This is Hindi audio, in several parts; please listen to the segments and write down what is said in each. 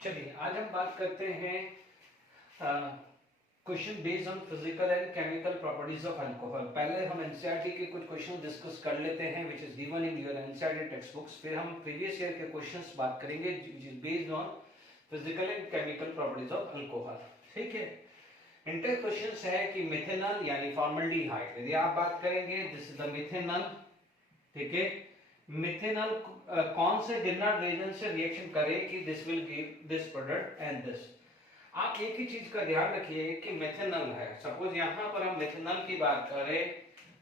चलिए आज हम बात करते हैं question based on physical and chemical properties of alcohol. पहले हम एनसीईआरटी के कुछ क्वेश्चन डिस्कस कर लेते हैं which is given in your NCERT text books. फिर हम प्रीवियस ईयर के क्वेश्चंस बात करेंगे which is based on physical and chemical properties of alcohol. ठीक है, इंटर क्वेश्चंस है कि मिथेनॉल यानी फॉर्मल्डिहाइड, यदि आप बात करेंगे दिस इज द मिथेनॉल। ठीक है, मिथेनॉल कौन से गिरनार रिएजेंट से रिएक्शन करे कि this will give this product and this. आप एक ही चीज का ध्यान रखिए कि मिथेनॉल है, सपोज यहां पर हम मिथेनॉल की बात करें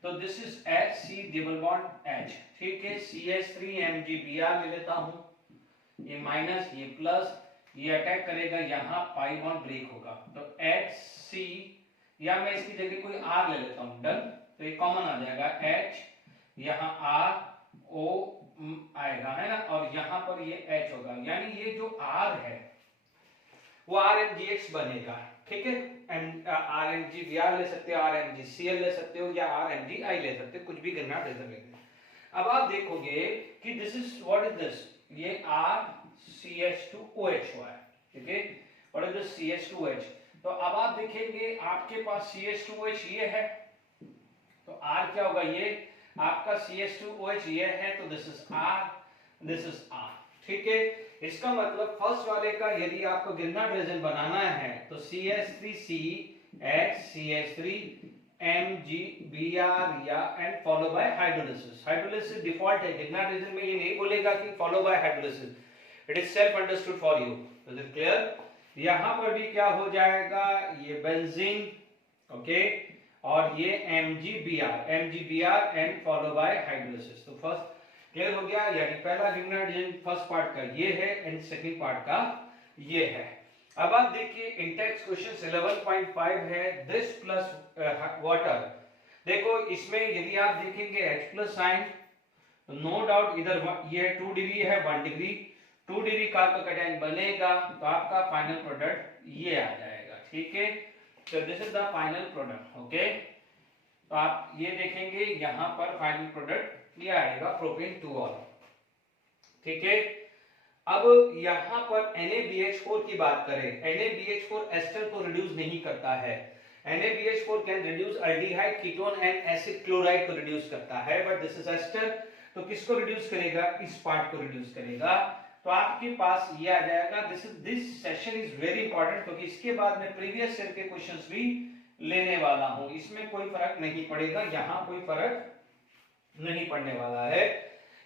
तो this is HC double bond H। ठीक है, CH3MgBr ले लेता हूं, ये माइनस ये प्लस, ये अटैक करेगा यहाँ पाई बॉन्ड ब्रेक होगा तो HC, या मैं इसकी जगह कोई R ले लेता हूं, डन। तो ये कॉमन आ जाएगा H, यहाँ R O आएगा, है ना, और यहाँ पर ये H होगा, यानी ये जो R है वो RMgX बनेगा। ठीक है, RMgBr ले सकते हो, RMgCl ले सकते हो, या RMgI ले सकते हो, कुछ भी करना रेजर लेंगे। अब आप देखोगे कि this is what is this, ये RCH2OH हुआ है। ठीक है, व्हाट इज दिस CH2OH। तो अब आप देखेंगे आपके पास CH2OH ये है, तो R क्या होगा, ये आपका CH2OH ये है, तो this is R, this is R। ठीक है, इसका मतलब फर्स्ट वाले का यदि आपको गिरनार रेजन बनाना है तो CH3CH CH3MgBr या and follow by hydrolysis. Hydrolysis default है, गिरनार रेजन में ये नहीं बोलेगा कि follow by hydrolysis, it is self understood for you. Is it clear? यहां पर भी क्या हो जाएगा, ये बेंजीन, ओके, और ये MgBr and follow by hydrolysis. तो फर्स्ट क्लियर हो गया, यानी पहला गिरनार रिएजेंट फर्स्ट पार्ट का ये है एंड सेकंड पार्ट का ये है। अब आप देखिए इंटेक्स क्वेश्चन 11.5 है, दिस प्लस वाटर। देखो इसमें यदि आप देखेंगे H plus sign, no doubt इधर ये 2 डिग्री है 1 डिग्री, 2 डिग्री कार्बोकेटाइन बनेगा तो आपका फाइनल प्रोडक्ट ये आ जाएगा। ठीक है, तो this is the final product. Okay, तो आप ये देखेंगे यहां पर फाइनल प्रोडक्ट ये आएगा प्रोपेन 2 ऑल। ठीक है, अब यहां पर NaBH4 की बात करें, NaBH4 एस्टर को रिड्यूस नहीं करता है। NaBH4 can reduce aldehyde, ketone and acid chloride को रिड्यूस करता है, बट दिस इज एस्टर, तो किसको रिड्यूस करेगा, इस पार्ट को रिड्यूस करेगा। तो आपके पास ये आ जाएगा। This session is very important क्योंकि इसके बाद में प्रीवियस ईयर के क्वेश्चंस भी लेने वाला हूं, इसमें कोई फर्क नहीं पड़ेगा, यहां कोई फर्क नहीं पड़ने वाला है।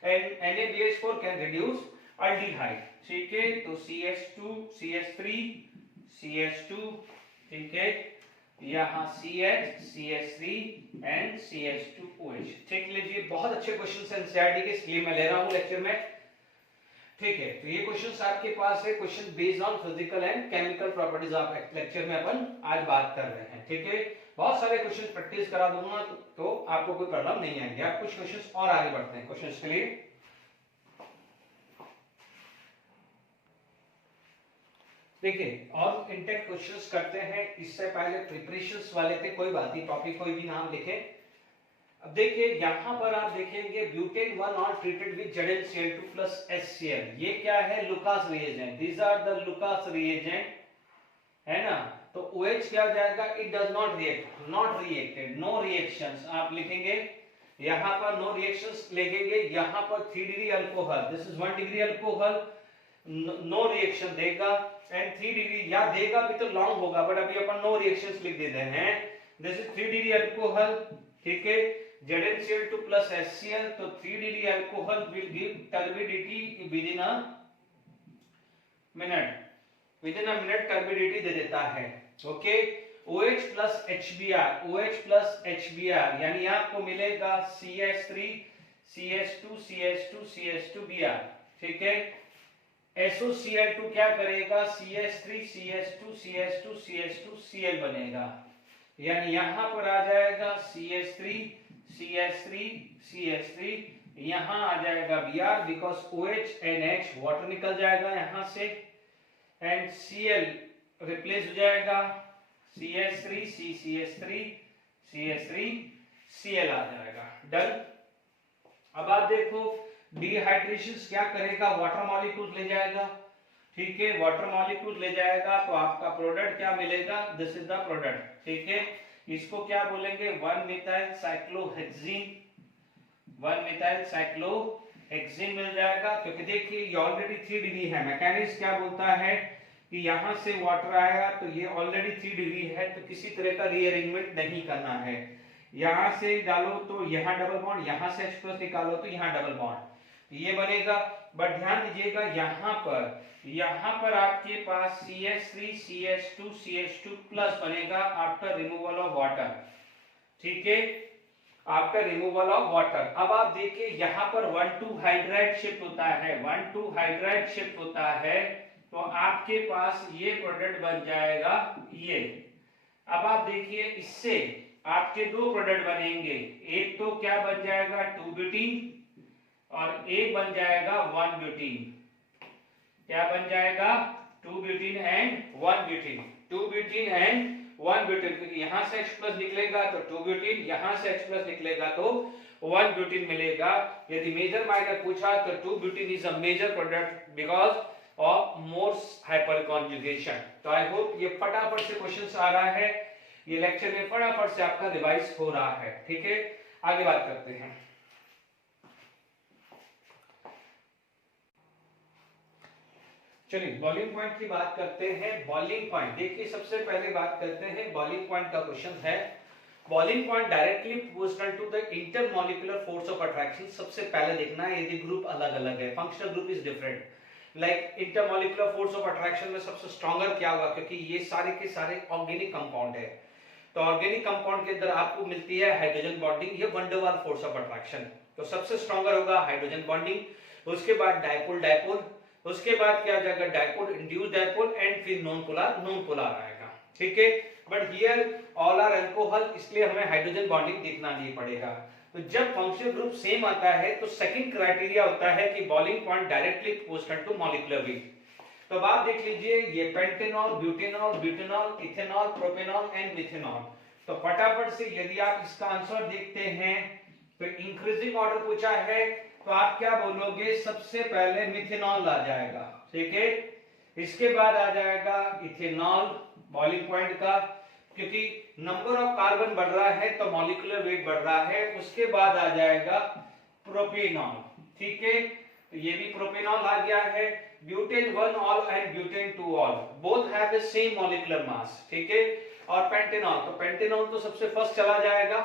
And NaBH4 can reduce aldehyde. ठीक है, तो CH2 CH3 CH2, ठीक है, यहाँ CH CH3 एंड CH2OH। ठीक लीजिए, बहुत अच्छे क्वेश्चन एनसीईआरटी के, इसलिए मैं ले रहा हूं लेक्चर में। ठीक है, तो ये क्वेश्चंस आपके पास है, question based on physical and chemical properties of lecture में अपन आज बात कर रहे हैं। ठीक है, बहुत सारे क्वेश्चन प्रैक्टिस करा दूंगा तो आपको कोई प्रॉब्लम नहीं आएगी। आप कुछ क्वेश्चंस और आगे बढ़ते हैं क्वेश्चंस के लिए। देखिए और इंटेक्ट क्वेश्चंस करते हैं, इससे पहले प्रिपरेशंस वाले थे, कोई बात नहीं, टॉपिक कोई भी नाम लिखे। अब देखिए यहां पर आप देखेंगे butane 1 all treated with ZnCl2 plus HCl, ये क्या है, Lucas reagent, these are the Lucas reagent, है ना। तो OH क्या हो जाएगा, it does not react, not reacted, no reactions आप लिखेंगे, यहां पर नो रिएक्शंस लिखेंगे, यहां पर 3 degree alcohol, this is 1 degree alcohol, no reaction देगा, एंड 3 डिग्री या देगा भी तो लॉन्ग होगा, बट अभी अपन नो रिएक्शंस लिख देते हैं, दिस इज 3 डिग्री अल्कोहल। ठीक है, ZnCl2 plus HCl, तो 3 degree alcohol will give turbidity within a minute, within a minute turbidity दे देता है। Okay, OH plus HBr, OH plus HBr, यानी आपको मिलेगा CH3 CH2 CH2 CH2Br। ठीक है, SOCl2 क्या करेगा, CH3 CH2 CH2 CH2Cl बनेगा, यानी यहां पर आ जाएगा CH3 CH3 CH3, यहां आ जाएगा Br because OH and H water निकल जाएगा यहां से, एंड Cl रिप्लेस हो जाएगा CH3 CH3 CH3 Cl आ जाएगा, डन। अब आप देखो डिहाइड्रेशन क्या करेगा, वाटर मॉलिक्यूल्स ले जाएगा। ठीक है, वाटर मॉलिक्यूल ले जाएगा तो आपका प्रोडक्ट क्या मिलेगा, दिस इज द प्रोडक्ट। ठीक है, इसको क्या बोलेंगे, 1 मिथाइल साइक्लोहेक्सीन, 1 मिथाइल साइक्लोहेक्सीन मिल जाएगा। क्योंकि देखिए ये ऑलरेडी 3 डिग्री है, मैकेनिक्स क्या बोलता है कि यहां से वाटर आया तो ये ऑलरेडी 3 डिग्री है, तो किसी तरह का रीअरेंजमेंट नहीं करना है। यहां से डालो तो यहां डबल बॉन्ड, यहां से H+ निकालो तो यहां डबल बॉन्ड, ये बनेगा। बट ध्यान दीजिएगा यहां पर आपके पास CH3 CH2 CH2 प्लस बनेगा आफ्टर रिमूवल ऑफ वाटर। ठीक है, आफ्टर रिमूवल ऑफ वाटर। अब आप देखिए यहां पर 1,2 हाइड्राइड शिफ्ट होता है, 1,2 हाइड्राइड शिफ्ट होता है, तो आपके पास ये प्रोडक्ट बन जाएगा ये। अब आप देखिए इससे आपके 2 प्रोडक्ट बनेंगे, एक तो क्या बन जाएगा 2 ब्यूटीन और एक बन जाएगा 1 ब्यूटीन। क्या बन जाएगा 2 butene and 1 butene, 2 butene and 1 butene. क्योंकि यहां से H+ निकलेगा तो 2 ब्यूटीन, यहां से H+ निकलेगा तो 1 ब्यूटीन मिलेगा। यदि मेजर माइनर पूछा तो 2 butene is a major product because of more's hyperconjugation. तो आई होप ये फटाफट से क्वेश्चंस आ रहा है, ये लेक्चर में फटाफट से आपका रिवाइज हो रहा है। ठीक है, आगे बात करते हैं। चलिए बॉइलिंग पॉइंट की बात करते हैं। बॉइलिंग पॉइंट देखिए, सबसे पहले बात करते हैं बॉइलिंग पॉइंट का क्वेश्चन है। Boiling point directly proportional to the intermolecular force of attraction. सबसे पहले देखना है यदि ग्रुप अलग अलग है, functional group is different, like intermolecular force of attraction में सबसे स्ट्रॉन्गर क्या होगा, क्योंकि ये सारे के सारे ऑर्गेनिक कंपाउंड है। तो ऑर्गेनिक कंपाउंड के अंदर आपको मिलती है हाइड्रोजन बॉन्डिंग, ये वन डे वाल फोर्स ऑफ अट्रैक्शन। तो सबसे स्ट्रॉन्गर होगा हाइड्रोजन बॉन्डिंग, उसके बाद डायपोल डायपोल, उसके बाद क्या आ जाएगा डायपोल इंड्यूस्ड डायपोल, एंड फिर नॉन पोलर आएगा। ठीक है, but here all are alcohol, इसलिए हमें हाइड्रोजन बॉन्डिंग देखना नहीं पड़ेगा। तो जब फंक्शनल ग्रुप सेम आता है तो सेकंड क्राइटेरिया होता है कि boiling point directly proportional to molecular weight. तो अब आप देख लीजिए ये pentanol, butanol, butanol, ethanol, propanol and methanol. तो फटाफट से यदि आप इसका आंसर देखते हैं तो इंक्रीजिंग ऑर्डर पूछा है तो आप क्या बोलोगे, सबसे पहले मिथेनॉल आ जाएगा। ठीक है, इसके बाद आ जाएगा इथेनॉल बॉइलिंग पॉइंट का, क्योंकि नंबर ऑफ कार्बन बढ़ रहा है तो मॉलिक्यूलर वेट बढ़ रहा है। उसके बाद आ जाएगा प्रोपेनॉल। ठीक है, तो ये भी प्रोपेनॉल आ गया है। Butane 1 all and butane 2 all both have the same molecular mass. ठीक है, और पेंटेनॉल, तो पेंटेनॉल तो सबसे फर्स्ट चला जाएगा।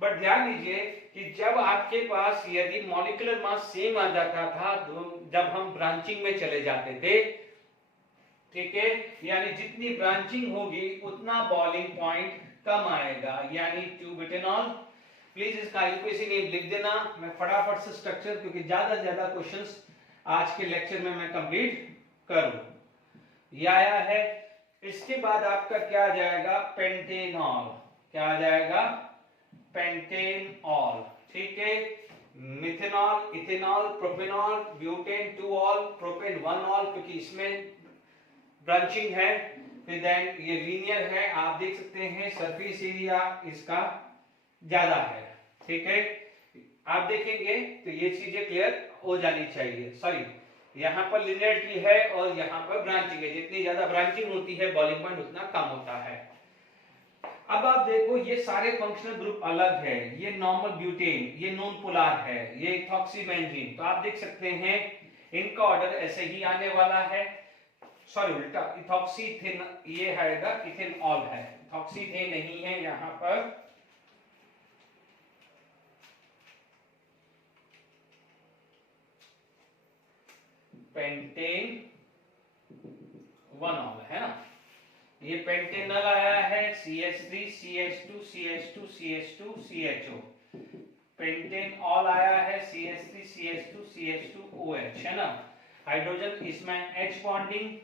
बट ध्यान दीजिए कि जब आपके पास यदि मॉलिक्यूलर मास सेम आ जाता था जब हम ब्रांचिंग में चले जाते थे, ठीक है, यानी जितनी ब्रांचिंग होगी उतना बॉइलिंग पॉइंट कम आएगा, यानी 2 ब्यूटेनॉल। प्लीज इसका यूपीएससी नेम लिख देना, मैं फटाफट से स्ट्रक्चर, क्योंकि ज्यादा से ज्यादा क्वेश्चंस आज के लेक्चर में मैं कंप्लीट करूं। ये आया है। इसके बाद आपका क्या आ जाएगा, पेंटेनॉल। क्या आ जाएगा, पेंटेनॉल। ठीक है, methanol, ethanol, propanol, butane 2 all, propane 1 all, क्योंकि इसमें ब्रांचिंग है। फिर देन ये लीनियर है, आप देख सकते हैं सरफेस एरिया इसका ज्यादा है। ठीक है, आप देखेंगे तो ये चीजें क्लियर हो जानी चाहिए। सॉरी, यहाँ पर लिनियरिटी है और यहाँ पर ब्रांचिंग है, जितनी ज्यादा ब्रांचिंग होती है बॉइलिंग पॉइंट उतना कम होता है। अब आप देखो ये सारे फंक्शनल ग्रुप अलग है, ये नॉर्मल ब्यूटेन, ये नॉन पोलर है, ये इथॉक्सीबेंजीन। तो आप देख सकते हैं इनका ऑर्डर ऐसे ही आने वाला है। सॉरी उल्टा, इथॉक्सीथेन ये आएगा, इथेनॉल है, इथॉक्सीथेन नहीं है यहाँ पर। पेंटेन 1 ऑल है ना, ये पेंटेनॉल आया है CH3 CH2 CH2 CH2 CHO। Pentanol आया है CH3 CH2 CH2 OH है ना। हाइड्रोजन इसमें H बॉन्डिंग,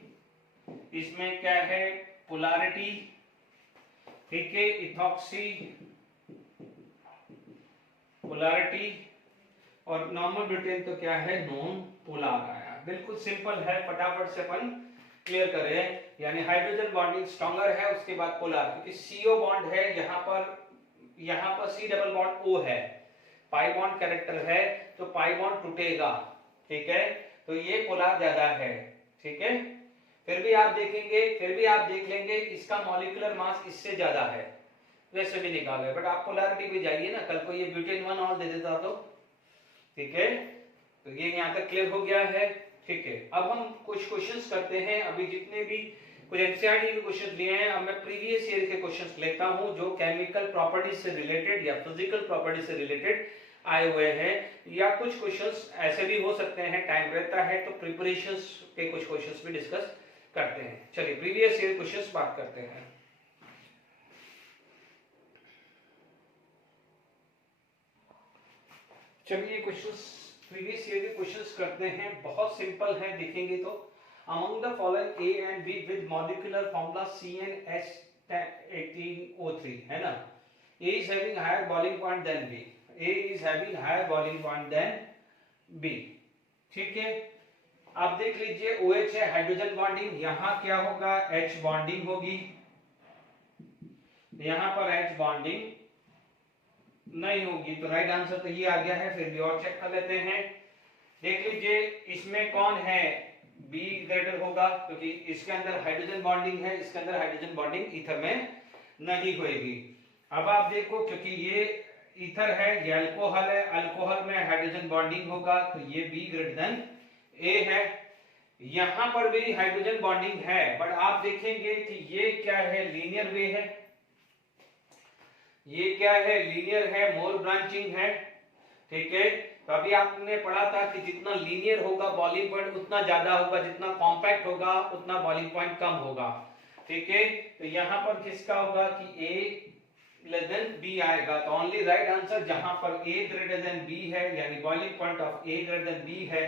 इसमें क्या है पोलैरिटी। ठीक है, इथॉक्सी पोलैरिटी, और नॉर्मल ब्यूटेन तो क्या है नॉन पोलर आया। बिल्कुल सिंपल है, फटाफट से अपन क्लियर करें। यानी हाइड्रोजन बॉन्डिंग स्ट्रॉन्गर है, उसके बाद पोलर, क्योंकि CO बॉन्ड है यहाँ पर C डबल बॉन्ड O है, पाई बॉन्ड कैरेक्टर है तो पाई बॉन्ड टूटेगा। ठीक है, तो ये पोलर ज्यादा है। ठीक है, फिर भी आप देख लेंगे इसका मॉलिक्यूलर मास इससे ज्यादा है, वैसे भी निकाल है, बट आप पोलैरिटी पे जाइए ना, कल को ये ब्यूटेन 1 ऑल दे देता तो, ठीक है। तो ये यहाँ तक क्लियर हो गया है, ठीक है। अब हम कुछ क्वेश्चंस करते हैं, अभी जितने भी कुछ एनसीईआरटी के क्वेश्चंस लिए हैं, अब मैं प्रीवियस ईयर के क्वेश्चंस लेता हूं जो केमिकल प्रॉपर्टीज से रिलेटेड या फिजिकल प्रॉपर्टीज से रिलेटेड आए हुए हैं, या कुछ क्वेश्चंस ऐसे भी हो सकते हैं, टाइम रहता है तो प्रिपरेशंस के कुछ क्वेश्चंस भी डिस्कस करते हैं। चलिए प्रीवियस ईयर क्वेश्चंस बात करते हैं। चलिए क्वेश्चंस प्रीवियस ईयर के क्वेश्चंस करते हैं, बहुत सिंपल है, देखेंगे तो among the following A and B with molecular formula CnH18O3 है ना, A is having higher boiling point than B, A is having higher boiling point than B, ठीक है। आप देख लीजिए OH है हाइड्रोजन बॉन्डिंग, यहां क्या होगा H बॉन्डिंग होगी, यहां पर H बॉन्डिंग नहीं होगी, तो राइट आंसर तो ये आ गया है। फिर भी और चेक कर लेते हैं, देख लीजिए इसमें कौन है, बी ग्रेटर होगा क्योंकि इसके अंदर हाइड्रोजन बॉन्डिंग है, इसके अंदर हाइड्रोजन बॉन्डिंग ईथर में नहीं होगी। अब आप देखो क्योंकि ये ईथर है, ये अल्कोहल है, अल्कोहल में हाइड्रोजन बॉन्डिंग होगा, तो ये बी ग्रेटर देन ए है। यहां पर भी हाइड्रोजन बॉन्डिंग है, बट आप देखेंगे कि ये क्या है, लीनियर वे है, ये क्या है, लीनियर है, मोर ब्रांचिंग है, ठीक है। तो अभी आपने पढ़ा था कि जितना लीनियर होगा बॉइलिंग पॉइंट उतना ज्यादा होगा, जितना कॉम्पैक्ट होगा उतना बॉइलिंग पॉइंट कम होगा, ठीक है। तो यहां पर किसका होगा कि A लेस देन B आएगा, तो ओनली राइट आंसर जहां पर A ग्रेटर देन B है, यानी boiling point of A greater than B है,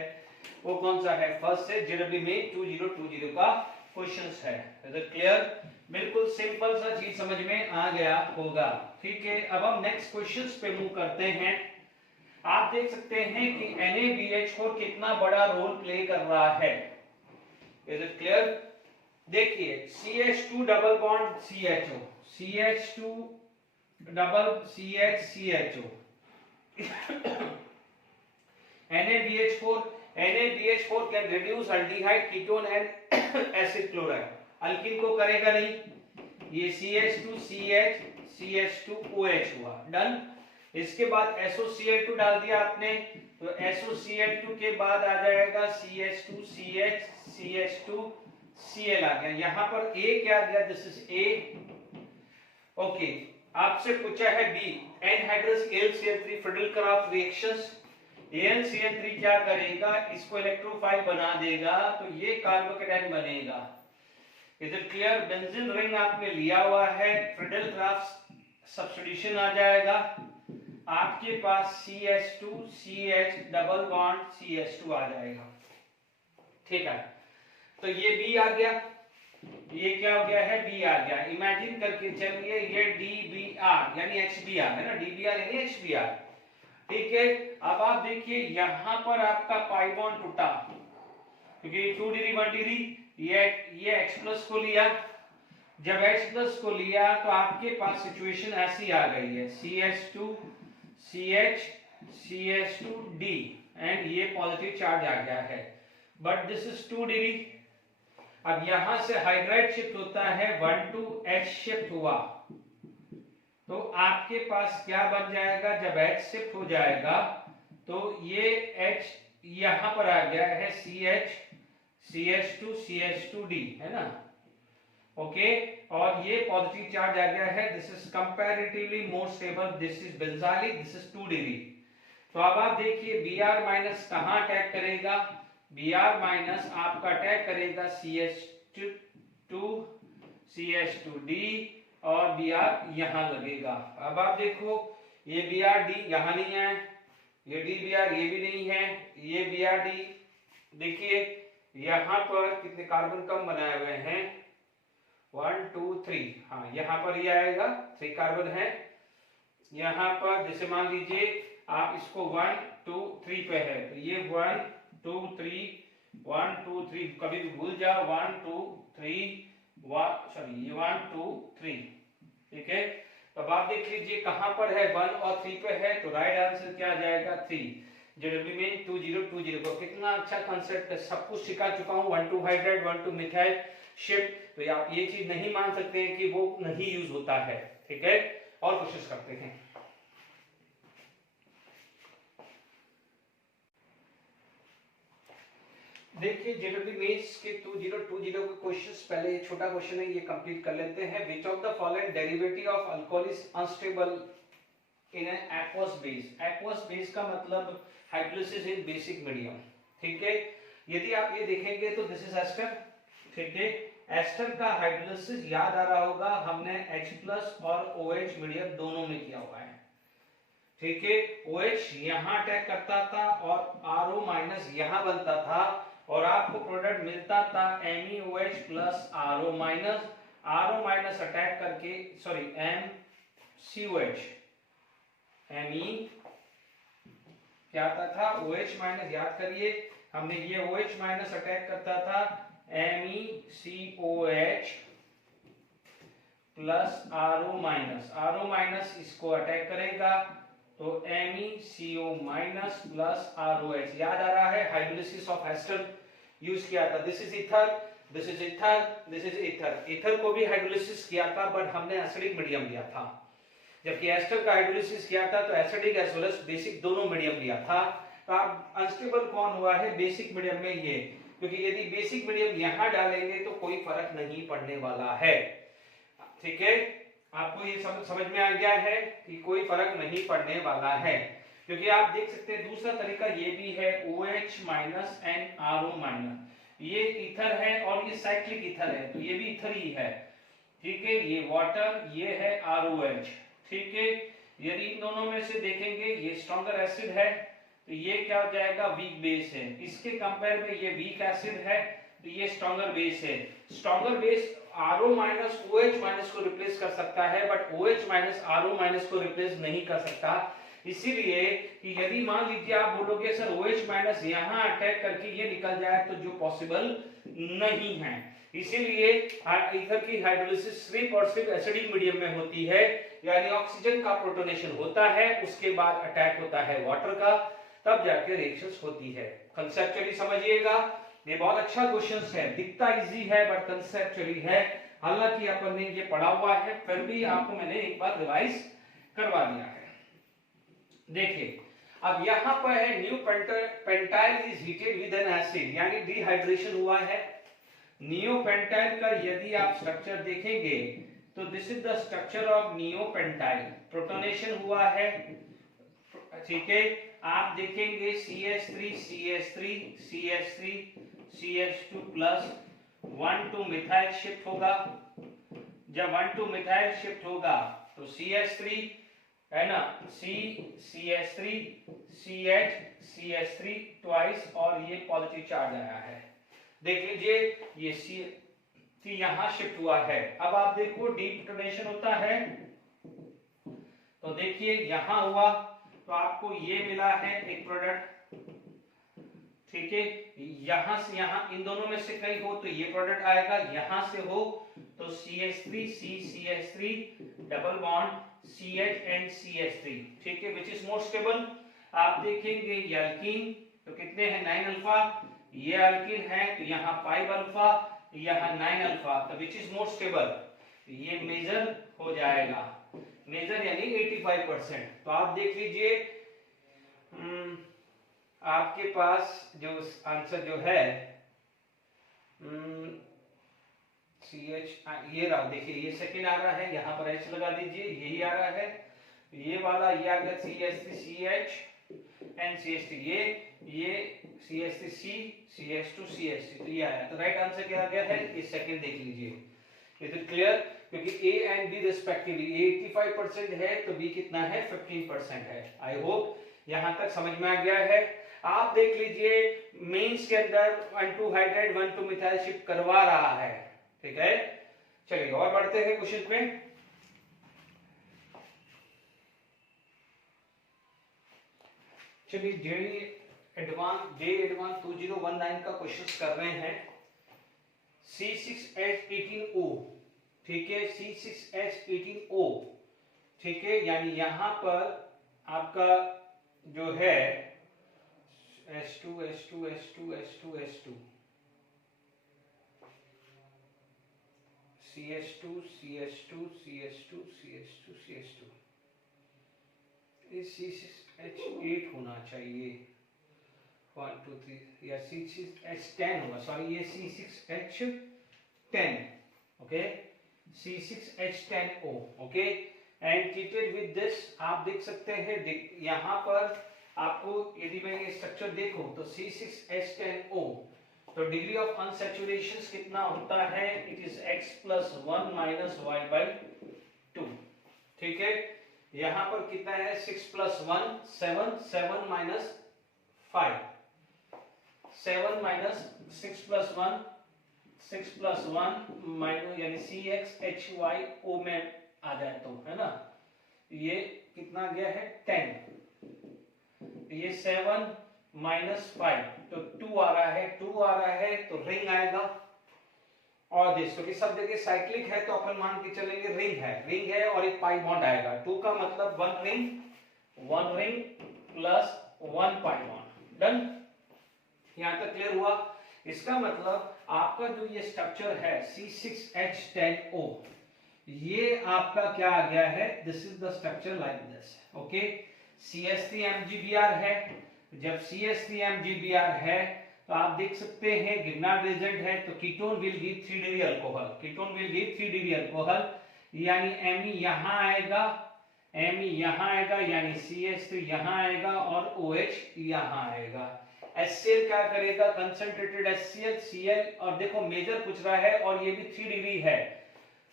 वो कौन सा है, फर्स्ट है, जेडब्ल्यू में 2020 का क्वेश्चंस है। Is it clear? बिल्कुल सिंपल सा चीज समझ में आ गया होगा, ठीक है। अब हम नेक्स्ट क्वेश्चंस पे मूव करते हैं। आप देख सकते हैं कि NaBH4 कितना बड़ा रोल प्ले कर रहा है, इज इट क्लियर? देखिए CH2 double bond CHO, CH2 double CH CHO NaBH4 can reduce aldehyde, ketone and acid chloride, alkyne को करेगा नहीं, ये CH2CH CH2OH हुआ, डन। इसके बाद SOCl2 डाल दिया आपने, तो SOCl2 के बाद आ जाएगा CH2CH CH2Cl आ गया, यहां पर A क्या आ गया, दिस इज A, ओके। आपसे पूछा है B, anhydrous AlCl3 Friedel-craft reactions, AlCl3 क्या करेगा, इसको इलेक्ट्रोफाइल बना देगा, तो ये कार्बोकेटायन बनेगा, is it clear? Benzene ring आपने लिया हुआ है, फ्रिडल-क्राफ्ट सब्स्टिट्यूशन आ जाएगा, आपके पास CH2CH डबल बॉन्ड CH2 आ जाएगा, ठीक है। तो ये B आ गया, ये क्या हो गया है, B आ गया। इमेजिन करके चलिए ये DBr यानी HBr है ना, DBr यानी HBr, ठीक है। अब आप देखिए यहां पर आपका पाई बॉन्ड टूटा, क्योंकि 2 डिग्री 1 डिग्री, ये H+ को लिया, जब H+ को लिया तो आपके पास सिचुएशन ऐसी आ गई है, CH2CH CH2D एंड ये पॉजिटिव चार्ज आ गया है, बट दिस इज 2 डिग्री। अब यहां से हाइड्राइड शिफ्ट होता है, 1 to H शिफ्ट हुआ, तो आपके पास क्या बन जाएगा, जब H शिफ्ट हो जाएगा तो ये H यहां पर आ गया है CH CH2 CH2D है ना, ओके। और ये पॉजिटिव चार्ज आ गया है, this is comparatively more stable, this is benzylic, this is 2 degree. तो अब आप देखिए Br माइनस कहां अटैक करेगा, Br माइनस आपका अटैक करेगा CH2 CH2D और Br यहां लगेगा। अब आप देखो ये BrD यहां नहीं है, ये DBr ये भी नहीं है, ये BrD देखिए यहां पर कितने कार्बन कम बनाए हुए हैं, 1 2 3, हाँ यहाँ पर ये आएगा, 3 कार्बन है यहाँ पर। जैसे मान लीजिए आप इसको 1 2 3 पे है, तो ये 1 2 3 1 2 3, कभी भी भूल जाओ 1 2 3 सॉरी ये 1 2 3, ठीक है। अब आप देख लीजिए कहां पर है, 1 और 3 पे है, तो राइट आंसर क्या आ जाएगा 3। जेडब्ल्यू में 2020 को कितना अच्छा कंसेप्ट है, सब कुछ सिखा चुका हूँ, 1,2 हाइड्राइड 1,2 मिथाइल शिफ्ट। तो आप ये चीज नहीं मान सकते हैं कि वो नहीं यूज होता है, ठीक है। और कोशिश करते हैं। देखिए जेडब्ल्यू मेंस के 2020 के क्वेश्चंस, पहले ये छोटा क्वेश्चन है, ये कंप्लीट कर लेते हैं। Which of the following derivative of alcohol is unstable in an aqueous base. Aqueous base का मतलब हाइड्रोलिसिस इन बेसिक मीडियम, ठीक है। यदि आप ये देखेंगे तो दिस इज एस्टर, ठीक है। एस्टर का हाइड्रोलिसिस याद आ रहा होगा, हमने H+ और OH मीडियम दोनों में किया हुआ है, ठीक है। OH यहां अटैक करता था और RO- यहां बनता था, और आपको प्रोडक्ट मिलता था MeOH plus RO-, RO- attack करके, सॉरी MCOH, Me क्या आता था, OH-, याद करिए, हमने ये OH- अटैक करता था MeCOH प्लस RO-, इसको अटैक करेगा तो MeCO- प्लस ROH। याद आ रहा है, हाइड्रोलिसिस ऑफ एस्टर यूज किया था। This is ether, this is ether, this is ether. Ether को भी हाइड्रोलिसिस किया था, बट हमने एसिडिक मीडियम लिया था, जबकि एस्टर का हाइड्रोलिसिस किया था तो acidic as well as basic दोनों मीडियम लिया था। तो आप अनस्टेबल कौन हुआ है, बेसिक मीडियम में ये, क्योंकि यदि बेसिक मीडियम यहां डालेंगे तो कोई फर्क नहीं पड़ने वाला है, ठीक है। आपको ये समझ में आ गया है कि कोई फर्क नहीं पड़ने वाला है, क्योंकि आप देख सकते हैं दूसरा तरीका ये भी है, OH- एंड RO-। ये ईथर है और ये साइक्लिक ईथर है, तो ये भी ईथर ही है, ठीक है। ये वाटर, ये है ROH, ठीक है। यदि इन दोनों में से देखेंगे, ये स्ट्रॉन्गर एसिड है तो ये क्या हो जाएगा, वीक बेस है। इसके कंपेयर में ये वीक एसिड है तो ये स्ट्रॉन्गर बेस है। स्ट्रॉन्गर बेस RO- OH- को रिप्लेस कर सकता है, बट OH- RO- को रिप्लेस नहीं कर सकता। इसीलिए कि यदि मान लीजिए आप बोलोगे सर OH- यहां अटैक करके ये निकल जाए, तो जो पॉसिबल नहीं है। इसीलिए ईथर की हाइड्रोलिसिस सिर्फ और सिर्फ एसिडिक मीडियम में होती है, यानी ऑक्सीजन का प्रोटोनेशन होता है, उसके बाद अटैक होता है वाटर का, तब जाके रिएक्शंस होती है। कंसेप्चुअली समझिएगा, ये बहुत अच्छा क्वेश्चन है, दिखता इजी है बट कंसेप्चुअली है। हालांकि अपन ने ये पढ़ा हुआ है, फिर भी आपको मैंने एक बार रिवाइज करवा दिया है। देखिए अब यहां पर है new pentyl is heated with N acid, यानी डिहाइड्रेशन हुआ है। नियोपेंटाइल का यदि आप स्ट्रक्चर देखेंगे तो this is the structure of neopentyl, protonation हुआ है, ठीक है। आप देखेंगे CH3 CH3 CH3 CH2 plus 1,2 methyl shift होगा। जब 1,2 मिथाइल शिफ्ट होगा तो CH3 है ना, CH3 CH CH3 ट्वाइस, और ये पॉजिटिव चार्ज आया है। देख लीजिए ये CH3 यहां शिफ्ट हुआ है। अब आप देखो डीप्रोटोनेशन होता है, तो देखिए यहां हुआ तो आपको ये मिला है एक प्रोडक्ट, ठीक है। यहां से यहां इन दोनों में से कहीं हो तो ये प्रोडक्ट आएगा, यहां से हो तो CH3 CH3 double bond CH and CH3, ठीक है, विच इज मोर स्टेबल। आप देखेंगे ये अल्कीन, तो कितने हैं 9 अल्फा, ये अल्कीन है तो यहाँ 5 अल्फा, यहाँ 9 अल्फा, तो विच इज मोर स्टेबल, ये मेजर हो जाएगा, मेजर यानी 85%। तो आप देख लीजिए आपके पास जो आंसर जो है CH, ये रहा, देखिए ये सेकंड आ रहा है, यहाँ पर H लगा दीजिए, यही आ रहा है, ये वाला ये आ गया CH3 CH एंड CH3, ये CH3 CH2 CH3, तो ये आया। तो राइट आंसर क्या आ गया है, ये सेकंड देख लीजिए। इज इट क्लियर, क्योंकि A and B respectively A 85% है तो B कितना है 15% है। आई होप यहां तक समझ में आ गया है। आप देख लीजिए मेंस के अंदर 1,2 हाइड्राइड 1,2 मिथाइल शिफ्ट करवा रहा है, ठीक है। चलिए और बढ़ते हैं क्वेश्चन पे। चलिए जे एडवांस 2019 का क्वेश्चन कर रहे हैं। C6H18O, ठीक है, C6H18O, ठीक है, यानी यहां पर आपका जो है H2 H2 H2 H2 H2 CH2 CH2 CH2 CH2 CH2 ये C6H8 होना चाहिए 1 2 3 या C6H10 होगा, सॉरी ये C6H10, okay C6H10O, okay and treated with this. आप देख सकते हैं यहाँ पर आपको यदि मैं ये स्ट्रक्चर देखूं तो C6H10O, तो डिग्री ऑफ अनसैचुरेशन कितना होता है, इट इज x+1 - y/2, ठीक है। यहाँ पर कितना है 6+1 7 7 - 5 7 - 6+1 6+1 यानी CXHYO में आ जाए तो, है ना, ये कितना गया है 10, ये 7 - 5 तो 2 आ रहा है, 2 आ रहा है तो रिंग आएगा। और देखो कि सब जगह साइक्लिक है तो अपन मान के चलेंगे रिंग है और एक पाई बॉन्ड आएगा, 2 का मतलब 1 ring plus 1 pi bond, done. यहां तक क्लियर हुआ। इसका मतलब आपका जो ये स्ट्रक्चर है C6H10O, ये आपका क्या आ गया है, this is the structure like this, okay. CH3MgBr है, जब CH3MgBr है तो आप देख सकते हैं गिबनार्ड रिएजेंट है तो ketone will give 3 degree alcohol, ketone will give 3 degree alcohol, यानी Me यहां आएगा, Me यहां आएगा, यानी CH3 यहां आएगा और OH यहां आएगा। HCl क्या करेगा, कंसंट्रेटेड HCl Cl, और देखो मेजर पूछ रहा है और ये भी 3 डिग्री है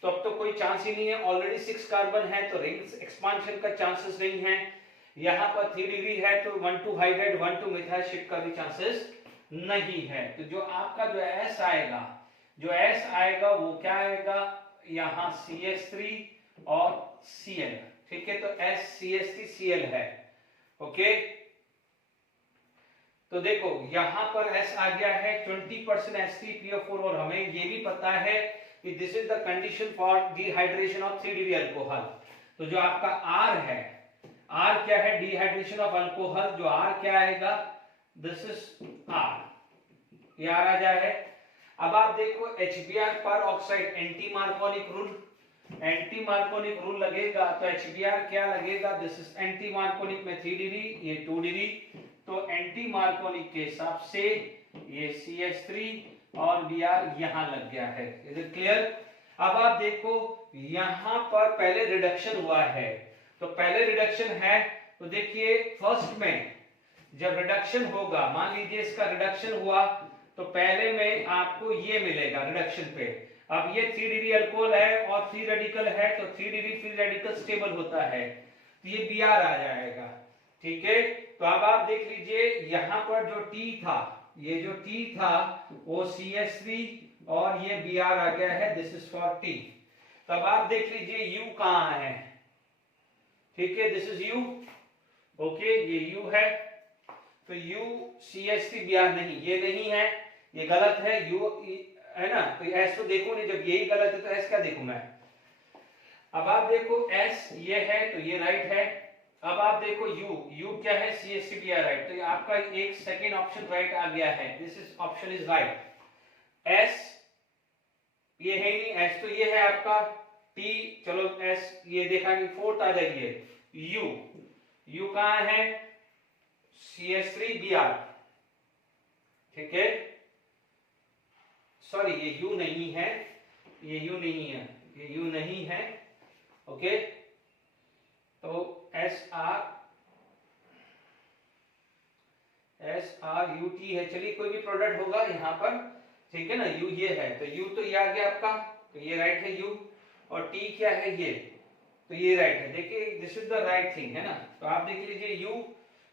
तो अब तो कोई चांस ही नहीं है, ऑलरेडी 6 कार्बन है तो रिंग एक्सपांशन का चांसेस नहीं है। यहाँ पर 3 डिग्री है तो 1,2 हाइड्राइड 1,2 मिथाइल शिफ्ट का भी चांसेस नहीं है। तो जो आपका जो S आएगा वो क्या आएगा, यहाँ CH3 और Cl, ठीक है, तो SCH3Cl है, ओके। तो देखो यहाँ पर S आ गया है 20% H3PO4 और हमें ये भी पता है कि this is the condition for dehydration of 3 degree alcohol. तो जो आपका R है, R क्या है, डिहाइड्रेशन ऑफ अल्कोहल, जो R क्या आएगा, दिस इज R, ये R आ जाए। अब आप देखो HBr पर ऑक्साइड एंटी मार्कोनिक रूल लगेगा तो HBr क्या लगेगा, दिस इज एंटी मार्कोनिक में 3 डिग्री, ये 2 डिग्री, तो एंटी मार्कोनिक के हिसाब से ये CH3 और Br यहां लग गया है, इज इट क्लियर। अब आप देखो यहां पर पहले रिडक्शन हुआ है, तो पहले रिडक्शन है तो देखिए फर्स्ट में जब रिडक्शन होगा, मान लीजिए इसका रिडक्शन हुआ तो पहले में आपको ये मिलेगा रिडक्शन पे। अब ये 3 डिग्री अल्कोहल है और 3 रेडिकल है तो 3 डिग्री फ्री रेडिकल स्टेबल होता है तो ये Br आ जाएगा, ठीक है। तो अब आप देख लीजिए यहां पर जो T था, ये जो T था वो CH3 और ये Br आ गया है, दिस इज फॉर T। तो अब आप देख लीजिए U कहां है, ठीक है, दिस इज U, ओके, ये U है तो U CH3 Br नहीं, ये नहीं है, ये गलत है, U है ना, तो S तो देखो नहीं, जब यही गलत है तो S क्या देखूं मैं। अब आप देखो S ये है तो ये राइट है। अब आप देखो U क्या है, CH3 Br राइट, तो ये आपका एक सेकेंड ऑप्शन राइट आ गया है, this is option is right. S ये है नहीं, S तो ये है आपका, T चलो S ये देखा नहीं, फोर्थ आ जाइए U कहां है, CH3 Br, ठीक है, सॉरी ये U नहीं है, ये U नहीं है, ये U नहीं है, ओके। तो SRUT है, चलिए कोई भी प्रोडक्ट होगा यहाँ पर, ठीक है ना, U ये है तो U तो ये आ गया आपका, तो ये राइट है U, और T क्या है ये, तो ये राइट है, देखिए this is the right thing, है ना। तो आप देख लीजिए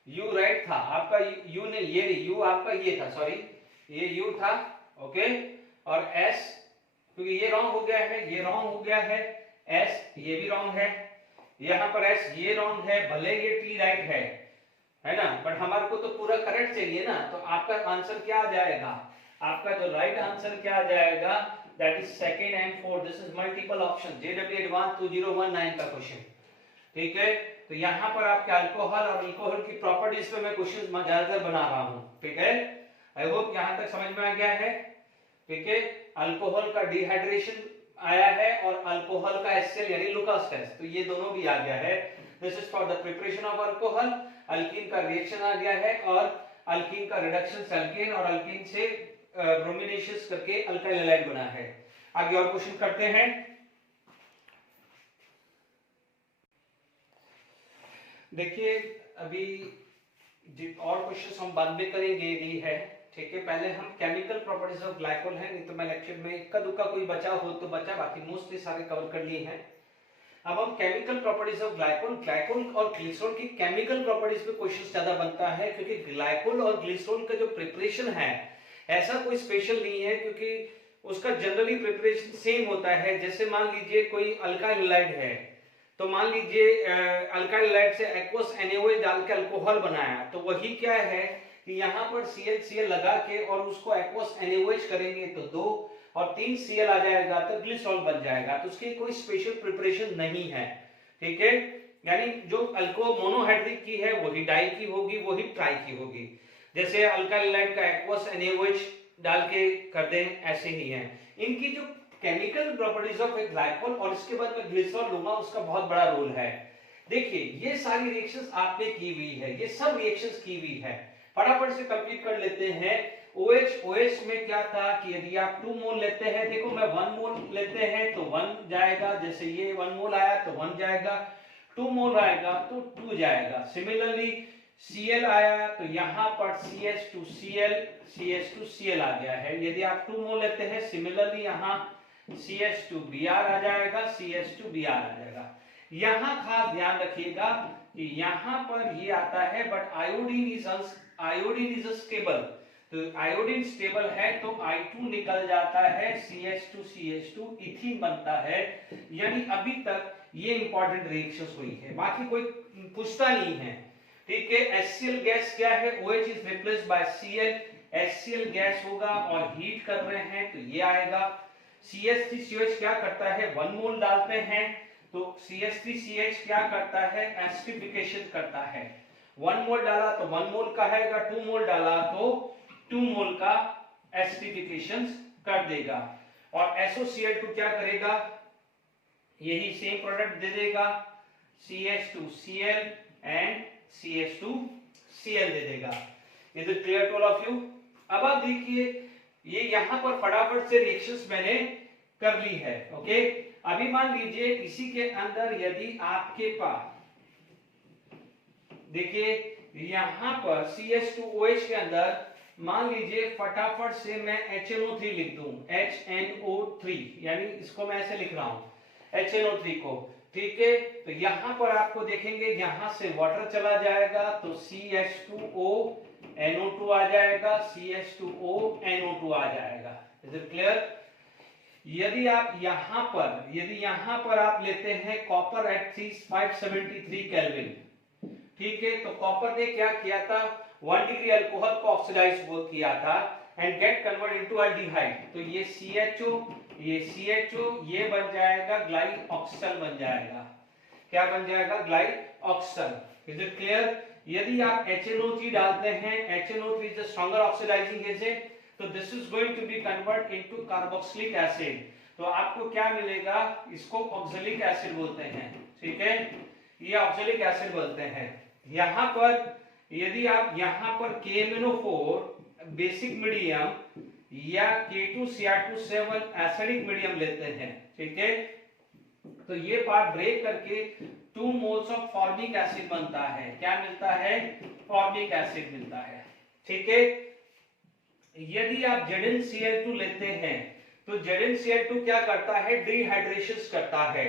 U राइट था आपका, U नहीं, ये U आपका ये था, सॉरी ये U था, ओके। और S क्योंकि ये रॉन्ग हो गया है, ये रॉन्ग हो गया है, S ये भी रॉन्ग है, यहाँ पर S ये रॉन्ग है, भले ये T राइट है ना, बट हमारे को तो पूरा करेक्ट चाहिए ना। तो आपका आंसर क्या आ जाएगा, आपका जो राइट आंसर क्या आ जाएगा, that is second and fourth, this is multiple option, JEE Advanced 2019 का क्वेश्चन, ठीक है। तो यहाँ पर आपके अल्कोहल और अल्कोहल की प्रॉपर्टीज पे मैं क्वेश्चन ज्यादातर बना रहा हूँ, ठीक है। आई होप यहाँ तक समझ में आ गया है, ठीक है। अल्कोहल का डिहाइड्रेशन आया है और अल्कोहल का HCl यानी लुकास टेस्ट, तो ये दोनों भी आ गया है। This is for the preparation of alcohol. Alkyne का रिएक्शन आ गया है और अल्कीन का रिडक्शन से अल्केन और अल्कीन से ब्रोमिनेशियस करके अल्काइल हैलाइड बना है। आगे और क्वेश्चन करते हैं। देखिए अभी और क्वेश्चन हम बाद में करेंगे, ये है, ठीक है। पहले हम केमिकल प्रॉपर्टीज ऑफ ग्लाइकोल है, नहीं तो मैं लेक्चर में इक्का दुक्का कोई बचा हो तो बचा, बाकी मोस्टली सारे कवर कर लिए हैं। अब हम chemical properties of glycol, glycol और ग्लिसरॉल की केमिकल प्रॉपर्टीज पे क्वेश्चन ज्यादा बनता है, क्योंकि ग्लाइकोल और ग्लिसरॉल का जो प्रिपरेशन है ऐसा कोई स्पेशल नहीं है, क्योंकि उसका जनरली प्रिपरेशन सेम होता है। जैसे मान लीजिए कोई अल्काइल हैलाइड है, तो मान लीजिए अल्काइल हैलाइड से एक्वस NaOH डाल के अल्कोहल बनाया, तो वही क्या है कि यहाँ पर ClCl लगा के और उसको एक्वस NaOH करेंगे तो 2 और 3 Cl आ जाएगा तो ग्लिसरॉल बन जाएगा। तो उसकी कोई स्पेशल प्रिपरेशन नहीं है, ठीक है। यानी जो अल्को मोनोहाइड्रिक की है वही डाई की होगी, वही ट्राई की होगी। जैसे अल्काइल हैलाइड का एक्वस NaOH डाल के कर दें, ऐसे ही है। इनकी जो केमिकल प्रॉपर्टीज ऑफ एक ग्लाइकोल और इसके बाद में ग्लिसरॉल लूंगा, उसका बहुत बड़ा रोल है। देखिए ये सारी रिएक्शंस आपने की हुई है, ये सब रिएक्शंस की हुई है, फटाफट से कंप्लीट कर लेते हैं। OH में क्या था कि यदि आप 2 मोल लेते हैं, देखो मैं 1 मोल लेते हैं तो 1 जाएगा, जैसे ये 1 मोल आया तो 1 जाएगा, 2 मोल आएगा तो 2 जाएगा। सिमिलरली Cl आया तो यहाँ पर CH2Cl आ गया है। यदि आप 2 मोल लेते हैं, सिमिलरली यहाँ CH2Br आ जाएगा, CH2Br आ जाएगा। यहाँ खास ध्यान रखिएगा कि यहाँ पर ये आता है, बट आयोडीन इज स्टेबल, तो आयोडीन स्टेबल है तो I2 निकल जाता है, CH2 इथीन बनता है। यानी अभी तक ये इंपॉर्टेंट रिएक्शंस हुई है, बाकी कोई पूछता नहीं है, ठीक है। HCl गैस क्या है, OH is replaced by Cl, HCl gas होगा और हीट कर रहे हैं तो ये आएगा। CH3CH क्या करता है, 1 मोल डालते हैं तो CH3CH क्या करता है, एसिडिफिकेशन करता है। 1 मोल डाला तो 1 मोल का आएगा, 2 मोल डाला तो 2 मोल का एसिडिफिकेशन कर देगा। और SOCl2 क्या करेगा, यही सेम प्रोडक्ट दे देगा, CH2Cl एंड CH2Cl दे देगा। Is it clear to all of you? अब आप देखिए ये यहां पर फटाफट से रिएक्शंस मैंने कर ली है, ओके। अभी मान लीजिए इसी के अंदर यदि आपके पास, देखिए यहां पर CH2OH के अंदर मान लीजिए फटाफट से मैं HNO3 लिख दूं, HNO3, यानी इसको मैं ऐसे लिख रहा हूं HNO3 को, ठीक है। तो यहां पर आपको देखेंगे यहां से वाटर चला जाएगा तो CH2O NO2 आ जाएगा, CH2O NO2 आ जाएगा। Is it clear? यदि यहां पर आप लेते हैं कॉपर एट 573 केल्विन, ठीक है, तो कॉपर ने क्या किया था, 1 डिग्री अल्कोहल को ऑक्सीडाइज किया था and gate convert into aldehyde. तो ये CHO ये बन जाएगा ग्लाइऑक्सल बन जाएगा। क्या बन जाएगा, ग्लाइऑक्सल। Is it clear? यदि आप HNO3 डालते हैं, HNO3 is a stronger oxidizing agent, तो this is going to be convert into carboxylic acid। तो आपको क्या मिलेगा, इसको ऑक्सैलिक एसिड बोलते हैं, ठीक है, ये ऑक्सैलिक एसिड बोलते हैं। यहाँ पर यदि आप यहाँ पर KMnO4 बेसिक मीडियम या K2Cr2 एसिडिक मीडियम लेते हैं, ठीक है, तो ये पार्ट ब्रेक करके 2 मोल्स ऑफ फॉर्मिक एसिड बनता है। क्या मिलता है, फॉर्मिक एसिड मिलता है, ठीक है। यदि आप ZnCl2 लेते हैं तो ZnCl2 क्या करता है, डिहाइड्रेशन करता है।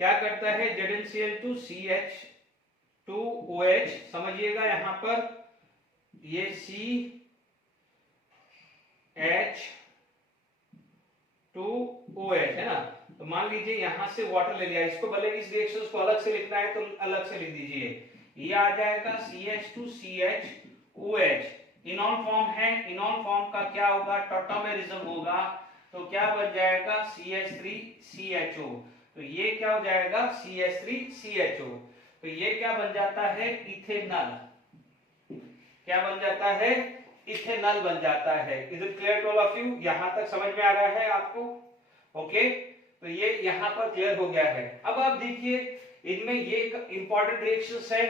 क्या करता है, ZnCl2 CH2OH, समझिएगा यहां पर ये CH2OH है ना, तो मान लीजिए यहां से वाटर ले लिया, इसको भले इस रिएक्शन को अलग से लिखना है तो अलग से लिख दीजिए, ये आ जाएगा CH2CHOH। इनॉन फॉर्म है, इनॉन फॉर्म का क्या होगा, टॉटोमेरिज्म होगा, तो क्या बन जाएगा, CH3CHO। तो ये क्या हो जाएगा, CH3CHO। तो ये क्या बन जाता है, इथेनॉल। क्या बन जाता है, इथेनॉल बन जाता है। Is it clear to all of you? यहां तक समझ में आ रहा है आपको? ओके, तो ये यहां पर क्लियर हो गया है। अब आप देखिए इनमें ये इंपॉर्टेंट रिएक्शंस है।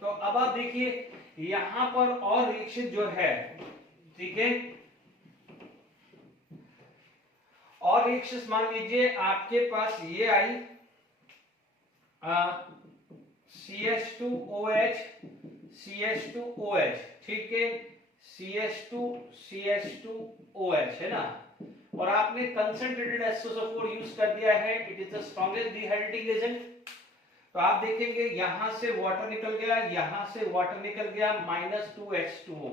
तो अब आप देखिए यहां पर और रिएक्शन जो है, ठीक है, और रिएक्शंस मान लीजिए आपके पास ये आई CH2OH CH2OH, ठीक है, CH2CH2OH है ना, और आपने कंसंट्रेटेड SO4 यूज कर दिया है। It is the strongest dehydrating agent. तो आप देखेंगे यहां से वाटर निकल गया, यहां से वाटर निकल गया, -2H2O।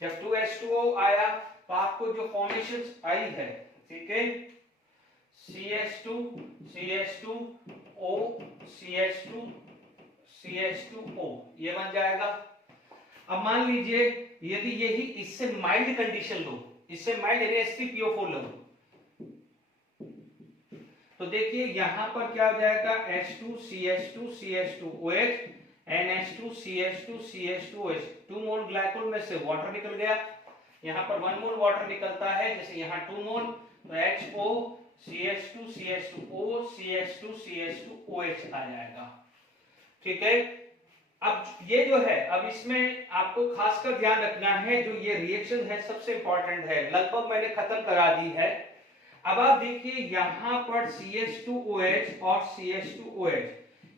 जब 2H2O आया तो आपको जो फॉर्मेशन आई है, ठीक है, CH2 CH2O CH2 CH2O, ये बन जाएगा। अब मान लीजिए यदि यही इससे माइल्ड कंडीशन लो, इससे माइल्ड NH3PO4 लो, तो देखिए यहां पर क्या हो जाएगा, H2 CH2 CH2OH NH2 CH2 CH2OH। 2 मोल ग्लाइकोल में से वाटर निकल गया, यहां पर 1 मोल वाटर निकलता है, जैसे यहां 2 मोल, तो HO CH2 CH2O CH2 CH2OH आ जाएगा, ठीक है। अब ये जो है, अब इसमें आपको खासकर ध्यान रखना है, जो ये रिएक्शन है सबसे इंपॉर्टेंट है, लगभग मैंने खत्म करा दी है। अब आप देखिए यहां पर CH2OH और CH2OH,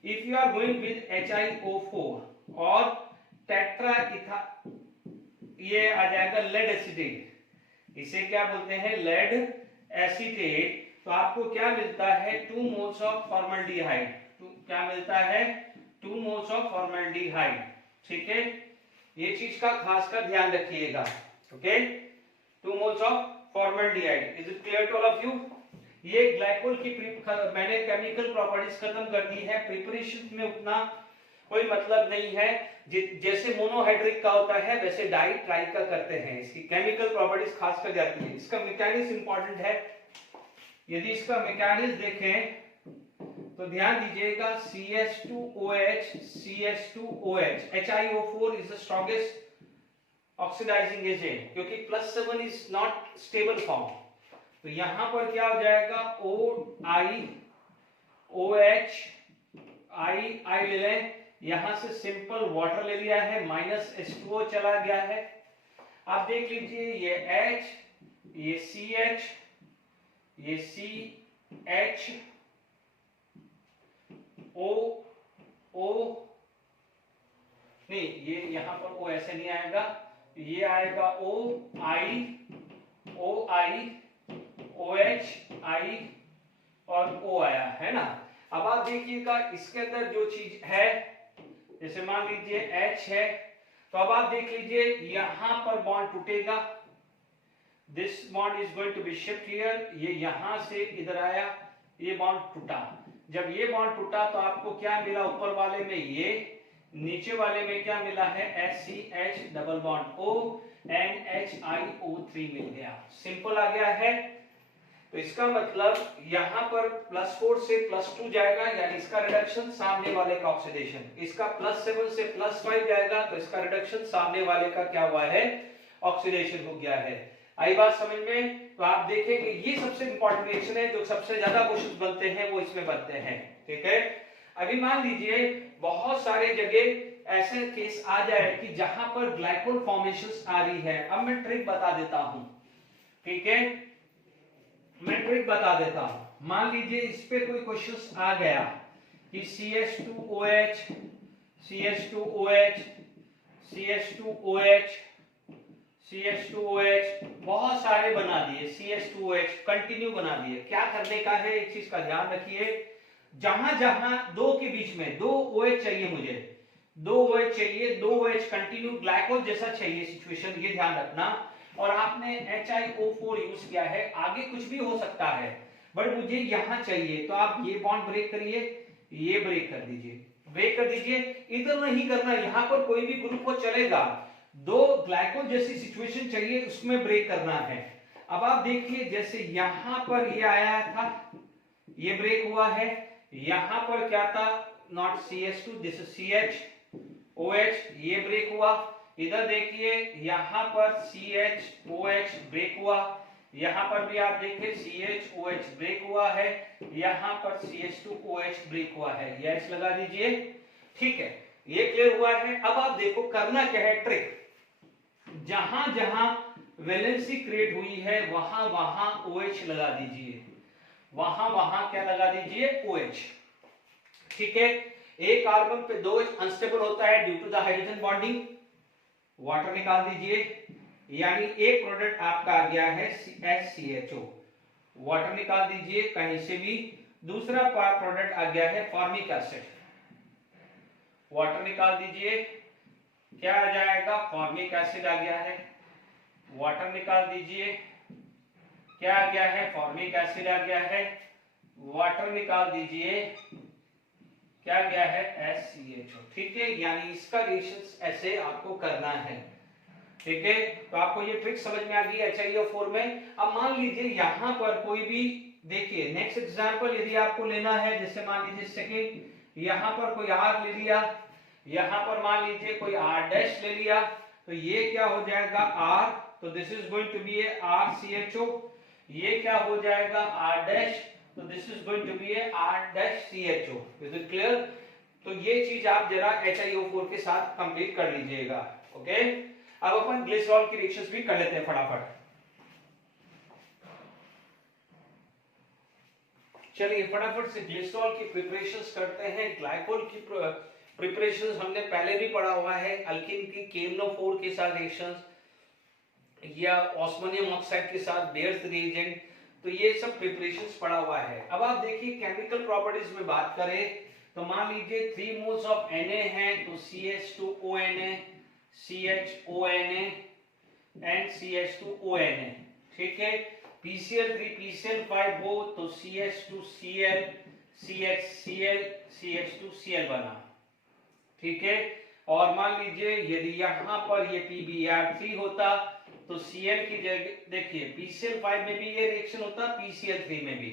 if you are going with HiO4 और टेट्रा ये आ जाएगा लेड एसिटेट, इसे क्या बोलते हैं, लेड एसिटेट। तो आपको क्या मिलता है, 2 मोल्स ऑफ फॉर्मल्डिहाइड। क्या मिलता है, 2 मोल्स ऑफ फॉर्मल्डिहाइड, ठीक है। ये चीज का खासकर ध्यान रखिएगा, okay, 2 moles of formaldehyde. Is it clear to all of you? ये ग्लाइकोल की मैंने केमिकल प्रॉपर्टीज खत्म कर दी है, प्रिपरेशन में उतना कोई मतलब नहीं है। जैसे मोनोहाइड्रिक का होता है वैसे डाई ट्राई का करते हैं, इसकी केमिकल प्रॉपर्टीज खास कर जाती है। इसका मैकेनिज्म इंपॉर्टेंट है, यदि इसका मैकेनिज्म देखें तो ध्यान दीजिएगा, CH2OH CH2OH HiO4 is the strongest oxidising agent, क्योंकि +7 इज नॉट स्टेबल फॉर्म। तो यहां पर क्या हो जाएगा, OiOH I ले लें, यहां से सिंपल वाटर ले लिया है, -H2O चला गया है। आप देख लीजिए ये H, ये CH, ये CH, O नहीं, ये यहां पर O ऐसे नहीं आएगा, ये आएगा OH I और O आया है ना। अब आप देखिएगा इसके अंदर जो चीज है, जैसे मान लीजिए H है, तो अब आप देख लीजिए यहां पर बॉन्ड टूटेगा, this bond is going to be shift here, ये यहां से इधर आया, ये बॉन्ड टूटा। जब ये बॉन्ड टूटा तो आपको क्या मिला, ऊपर वाले में ये, नीचे वाले में क्या मिला है, SCH double bond O and HiO3 मिल गया। सिंपल आ गया है। तो इसका मतलब यहां पर +4 से +2 जाएगा, यानी इसका रिडक्शन सामने वाले का ऑक्सीडेशन। इसका +7 से +5 जाएगा, तो इसका रिडक्शन सामने वाले का क्या हुआ है, ऑक्सीडेशन हो गया है। आई बात समझ में? तो आप देखेंगे ये सबसे इंपॉर्टेंट रिएक्शन है, जो सबसे ज्यादा क्वेश्चन बनते हैं वो इसमें बनते हैं, ठीक है। अभी मान लीजिए बहुत सारे जगह ऐसे केस आ जाए कि जहां पर ग्लाइकोल फॉर्मेशंस आ रही है। अब मैं ट्रिक बता देता हूं, ठीक है, मैं ट्रिक बता देता हूं। मान लीजिए इस पे कोई क्वेश्चंस आ गया कि CH2OH CH2OH CH2OH CH2OH बहुत सारे बना दिए, CH2OH कंटिन्यू बना दिए। क्या करने का है, एक चीज का ध्यान रखिए, जहां जहां दो के बीच में 2 OH चाहिए, मुझे 2 OH चाहिए, 2 OH कंटिन्यू ग्लाइकोल जैसा चाहिए सिचुएशन, ये ध्यान रखना। और आपने HiO4 यूज किया है, आगे कुछ भी हो सकता है, बट मुझे यहां चाहिए, तो आप ये बॉन्ड ब्रेक करिए, ये ब्रेक कर दीजिए, ब्रेक कर दीजिए। इधर नहीं करना, यहां पर कोई भी ग्रुप हो चलेगा, 2 ग्लाइकोल जैसी सिचुएशन चाहिए, उसमें ब्रेक करना है। अब आप देखिए जैसे यहां पर ये आया था, ये ब्रेक हुआ है, यहां पर क्या था, not CH2, this is CHOH, ये ब्रेक हुआ। इधर देखिए यहाँ पर CHOH ब्रेक हुआ, यहाँ पर भी आप देखिए CHOH ब्रेक हुआ है, यहाँ पर CH2OH ब्रेक हुआ है। यस लगा दीजिए, ठीक है, ये क्लियर हुआ है। अब आप देखो करना क्या है, ट्रिक, जहां जहां वैलेंसी क्रिएट हुई है वहां वहां OH लगा दीजिए, वहां वहां क्या लगा दीजिए, OH, ठीक है। एक कार्बन पे 2 अनस्टेबल होता है due to the hydrogen bonding, water निकाल दीजिए, यानी एक प्रोडक्ट आपका आ गया है HCHO, वाटर निकाल दीजिए कहीं से भी। दूसरा प्रोडक्ट आ गया है फॉर्मिक एसिड, वाटर निकाल दीजिए, क्या आ जाएगा, फॉर्मिक एसिड आ गया है, वाटर निकाल दीजिए, क्या आ गया है, फॉर्मिक एसिड आ गया है, वाटर निकाल दीजिए, क्या गया है, HCHO, ठीक है। यानी इसका रिएक्शन ऐसे आपको करना है, ठीक है। तो आपको ये ट्रिक समझ में आ गई HiO4 में। अब मान लीजिए यहां पर कोई भी, देखिए नेक्स्ट एग्जांपल यदि आपको लेना है, जैसे मान लीजिए सेकेंड, यहां पर कोई R ले लिया, यहां पर मान लीजिए कोई R' ले लिया, तो ये क्या हो जाएगा R, तो this is going to be a RCHO, ये क्या हो जाएगा R', तो this is going to be a R'CHO, is it clear. तो ये चीज आप जरा HiO4 के साथ कंप्लीट कर लीजिएगा, ओके। अब अपन ग्लिसरॉल की रिएक्शंस भी कर लेते हैं फटाफट। चलिए फटाफट से ग्लिसरॉल की प्रिपरेशंस करते हैं। ग्लाइकोल की प्रिपरेशंस हमने पहले भी पढ़ा हुआ है, अल्कीन की KMnO4 के साथ रिएक्शंस या ऑस्मोनियम ऑक्साइड के साथ बेयर्स रिएजेंट, तो ये सब प्रिपरेशंस पढ़ा हुआ है। अब आप देखिए केमिकल प्रॉपर्टीज में बात करें तो मान लीजिए 3 मोल्स ऑफ Na है, तो CH2ONa, CHONa एंड CH2ONa, ठीक है। PCl3 PCl5 हो तो CH2Cl, CHCl, CH2Cl बना, ठीक है। और मान लीजिए यदि यहाँ पर ये PbR3 होता तो Cl की जगह देखिए PCl5 में भी ये रिएक्शन होता, PCl3 में भी।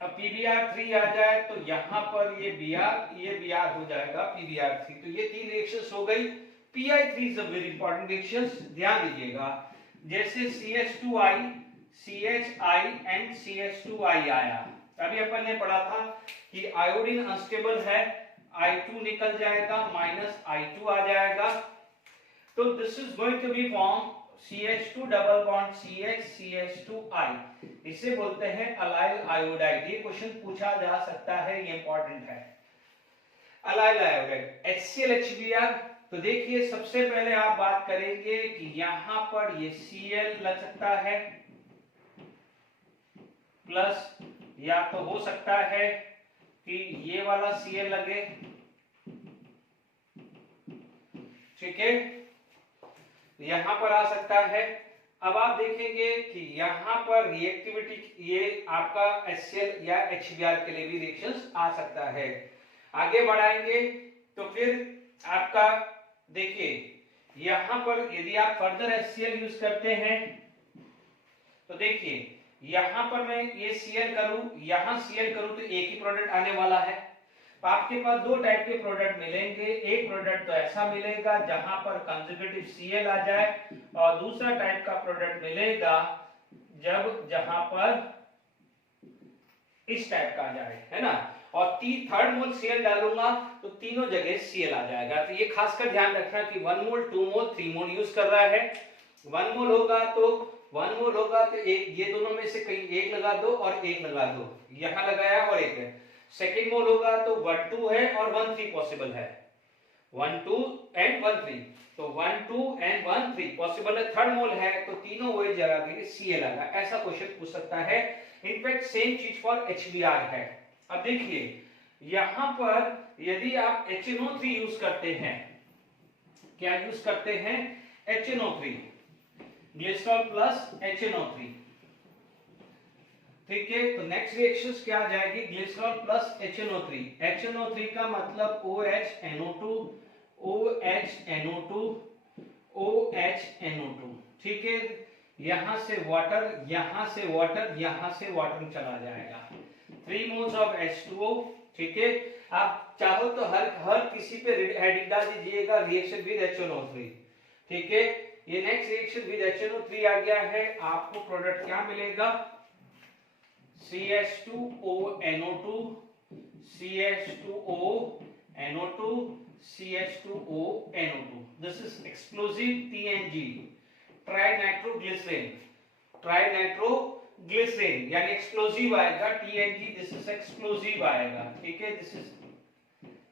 अब PbR3 आ जाए तो यहाँ पर ये Br हो जाएगा PbR3, तो ये 3 रिएक्शंस हो गई। Pi3 is a very important reactions, ध्यान दीजिएगा। जैसे CH2I, CHI एंड CH2I आया, अभी अपन ने पढ़ा था कि आयोडीन अनस्टेबल है, I2 निकल जाएगा, -I2 आ जाएगा, तो this is going to be form CH2 double bond CH CH2I, इसे बोलते हैं अलाइल आयोडाइड। ये क्वेश्चन पूछा जा सकता है, ये इंपॉर्टेंट है। अलाइल आयोडाइड HCl HBr, तो देखिए सबसे पहले आप बात करेंगे कि यहां पर ये Cl लग सकता है प्लस, या तो हो सकता है कि ये वाला Cl लगे, ठीक है, यहां पर आ सकता है। अब आप देखेंगे कि यहां पर रिएक्टिविटी ये आपका HCl या HBr के लिए भी रिएक्शंस आ सकता है। आगे बढ़ाएंगे तो फिर आपका देखिए यहां पर यदि आप फर्दर HCl यूज करते हैं तो देखिए यहां पर मैं ये Cl करूं, यहां Cl करूं तो एक ही प्रोडक्ट आने वाला है। तो आपके पास 2 टाइप के प्रोडक्ट मिलेंगे, एक प्रोडक्ट तो ऐसा मिलेगा जहां पर कंजुगेटिव Cl आ जाए, और दूसरा टाइप का प्रोडक्ट मिलेगा जहां पर इस टाइप का आ जाए, है ना। और थर्ड मोल Cl डालूंगा तो तीनों जगह Cl आ जाएगा। तो ये खासकर ध्यान रखना कि 1 मोल 2 मोल 3 मोल यूज कर रहा है। 1 मोल होगा तो एक, ये दोनों में से कहीं एक लगा दो और एक लगा दो, यहां लगाया और एक है। सेकेंड मोल होगा तो 1 2 है और 1 3 पॉसिबल है, 1 2 एंड 1 3, तो 1 2 एंड 1 3 पॉसिबल है। थर्ड मोल है तो तीनों वही जगह के Cl आएगा, ऐसा क्वेश्चन पूछ सकता है। इनफैक्ट सेम चीज फॉर HBr है। अब देखिए यहां पर यदि आप HNO3 यूज करते हैं, क्या यूज करते हैं, HNO3, ग्लिसरॉल प्लस HNO3, ठीक है। तो नेक्स्ट रिएक्शंस क्या आ जाएगी, ग्लिसरॉल प्लस HNO3, HNO3 का मतलब OHNO2, OHNO2, OHNO2, ठीक है। यहां से वाटर, यहां से वाटर, यहां से वाटर चला जाएगा। 3 मोल्स ऑफ H2O ठीक है, आप चाहो तो हर किसी पे हेडिंग डाल दीजिएगा रिएक्शन विद HNO3, ठीक है। ये नेक्स्ट रिएक्शन विद HNO3 आ गया है, आपको प्रोडक्ट क्या मिलेगा, CH2ONO2, CH2ONO2, CH2ONO2. This is explosive TNG, ट्राइनाइट्रोग्लिसरीन, ट्राइनाइट्रोग्लिसरीन यानी एक्सप्लोसिव आएगा, TNG दिस इज एक्सप्लोसिव आएगा, ठीक है, दिस इज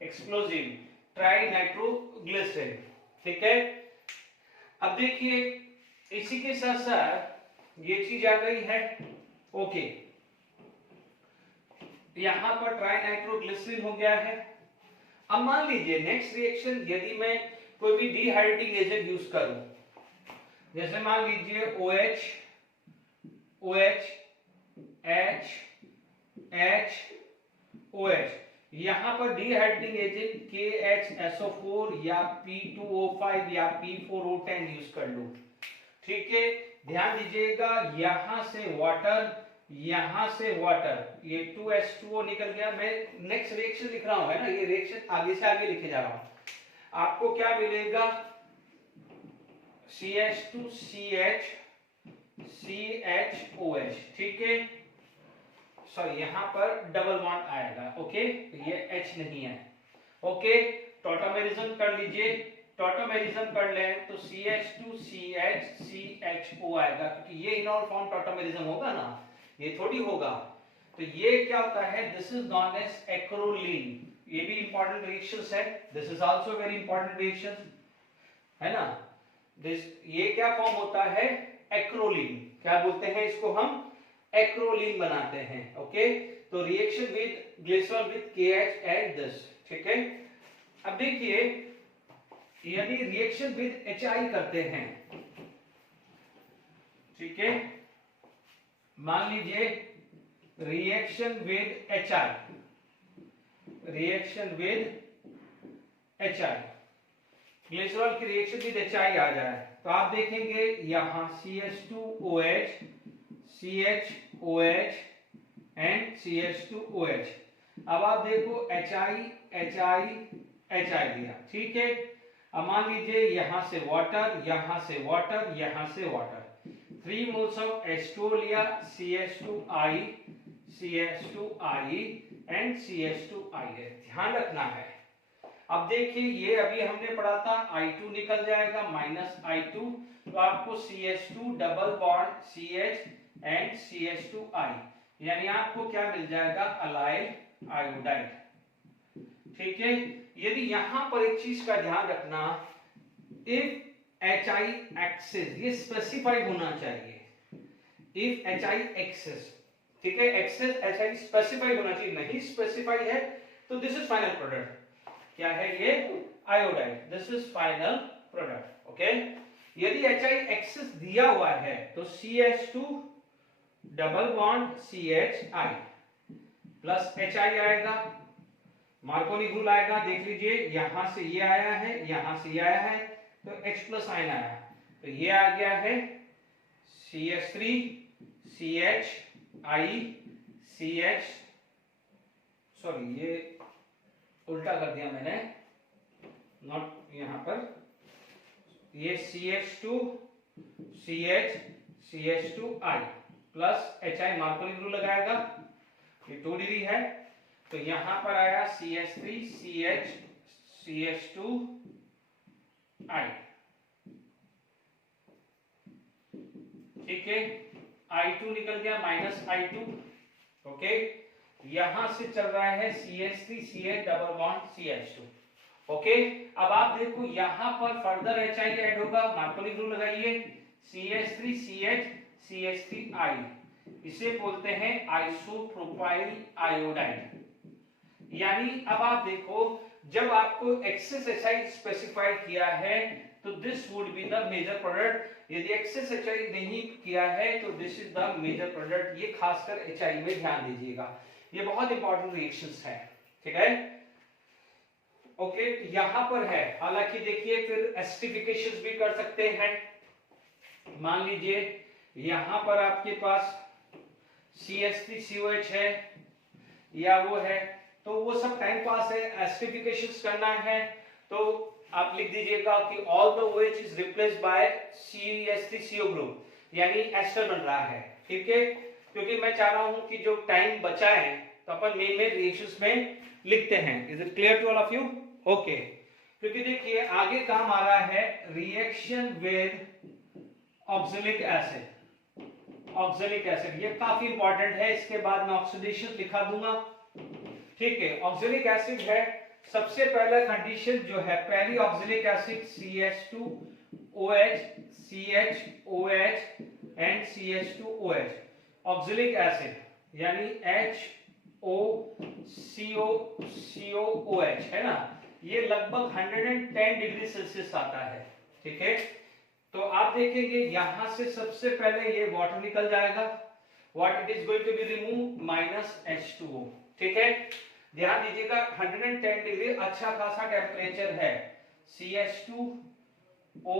एक्सप्लोसिव ट्राइनाइट्रोग्लिसरीन, ठीक है। अब देखिए इसी के साथ साथ ये चीज आ गई है, ओके, यहां पर ट्राइनाइट्रोग्लिसरीन हो गया है। अब मान लीजिए नेक्स्ट रिएक्शन, यदि मैं कोई भी डिहाइड्रेटिंग एजेंट यूज करूं, जैसे मान लीजिए OH, OH, H, H, OH, यहां पर डिहाइड्रेटिंग एजेंट KHSO4 या P2O5 या P4O10 यूज कर लो, ठीक है। ध्यान दीजिएगा यहां से वाटर, यहां से वाटर, ये 2H2O निकल गया। मैं नेक्स्ट रिएक्शन लिख रहा हूं, है ना, ये रिएक्शन आगे से आगे लिखे जा रहा हूं। आपको क्या मिलेगा, CH2CH CHOH, ठीक है, सॉरी यहां पर डबल बॉन्ड आएगा, ओके, ये H नहीं है, ओके। टॉटोमेरिज्म कर लीजिए, टॉटोमेरिज्म कर लें तो CH2CH CHO आएगा, क्योंकि ये इनऑल फॉर्म टॉटोमेरिज्म होगा ना, ये थोड़ी होगा। तो ये क्या होता है, this is known as acrolein, ये भी इंपॉर्टेंट रिएक्शंस है, this is also very important reaction, है ना। ये क्या फॉर्म होता है, एक्रोलीन, क्या बोलते हैं इसको हम, एक्रोलीन बनाते हैं, ओके। तो reaction with glycerol with KH and this, ठीक है। अब देखिए यदि रिएक्शन विद HI करते हैं, ठीक है, मान लीजिए reaction with HI, reaction with HI, glycerol की रिएक्शन विद HI आ जाए तो आप देखेंगे यहां CH2OH, CHOH एंड CH2OH। अब आप देखो HI HI HI दिया, ठीक है। अब मान लीजिए यहां से वाटर, यहां से वाटर, यहां से वाटर, 3 moles of H2O लिया, CH2I, CH2I एंड CH2I है, ध्यान रखना है। अब देखिए ये अभी हमने पढ़ा था I2 निकल जाएगा -I2, तो आपको CH2 double bond CH and CH2I, यानी आपको क्या मिल जाएगा, अलाइल आयोडाइड, ठीक है। यदि यहां पर एक चीज का ध्यान रखना, इफ HI एक्सेस, ये स्पेसिफाई होना चाहिए, इफ HI एक्सेस, ठीक है, एक्सेस HI स्पेसिफाई होना चाहिए, नहीं स्पेसिफाई है तो दिस इज फाइनल प्रोडक्ट, क्या है ये, iodide, this is final product, okay. यदि HI एक्सेस दिया हुआ है तो CH2 double bond CHI plus HI आएगा, मार्कोनी रूल आएगा, देख लीजिए यहां से ये आया है, यहां से ये आया है, तो H प्लस आयन आया, तो ये आ गया है CH3 CHI CH, सॉरी ये उल्टा कर दिया मैंने, नॉट यहां पर, ये CH2 CH CH2I plus HI, Markovnikov rule लगाएगा, ये 2 डिग्री है, तो यहां पर आया CH3 CH CH2I, ठीक है। I2 निकल गया -I2, ओके। यहां से चल रहा है CH3 CH double bond CH2, okay. अब आप देखो यहां पर फर्दर HI ऐड होगा, मार्कोनी रूल लगाइए, CH3 CH CH3I, इसे बोलते हैं आइसोप्रोपाइल आयोडाइड। यानी अब आप देखो जब आपको एक्सेस HI स्पेसिफाई किया है तो this would be the major product, यदि एक्सेस HI नहीं किया है तो this is the major product. ये खासकर HI में ध्यान दीजिएगा, ये बहुत इंपॉर्टेंट रिएक्शंस है, ठीक है, ओके। यहां पर है, हालांकि देखिए फिर एसिडिफिकेशंस भी कर सकते हैं, मान लीजिए यहां पर आपके पास CH3COH है या वो है, तो वो सब टाइम पास है, एसिडिफिकेशन करना है तो आप लिख दीजिएगा कि all the OH is replaced by CH3CO group, यानी एस्टर बन रहा है, ठीक है। क्योंकि मैं चाह रहा हूं कि जो टाइम बचा है तो अपन मेन रिएक्शंस में लिखते हैं। Is it clear to all of you? Okay. क्योंकि देखिए आगे काम आ रहा है reaction with oxalic acid. Oxalic acid ये काफी इंपॉर्टेंट है, इसके बाद मैं ऑक्सीडेशन लिखा दूंगा, ठीक है। ऑक्सैलिक एसिड है, सबसे पहला कंडीशन जो है, पहली oxalic acid CH2OH, CHOH and CH2OH। Oxalic acid यानी HOCOCOOH है ना, ये लगभग 110 डिग्री सेल्सियस आता है, ठीक है। तो आप देखेंगे यहां से सबसे पहले ये वाटर निकल जाएगा, what it is going to be remove -H2O, ठीक है। ध्यान दीजिएगा 110 डिग्री अच्छा खासा टेम्परेचर है। CH2O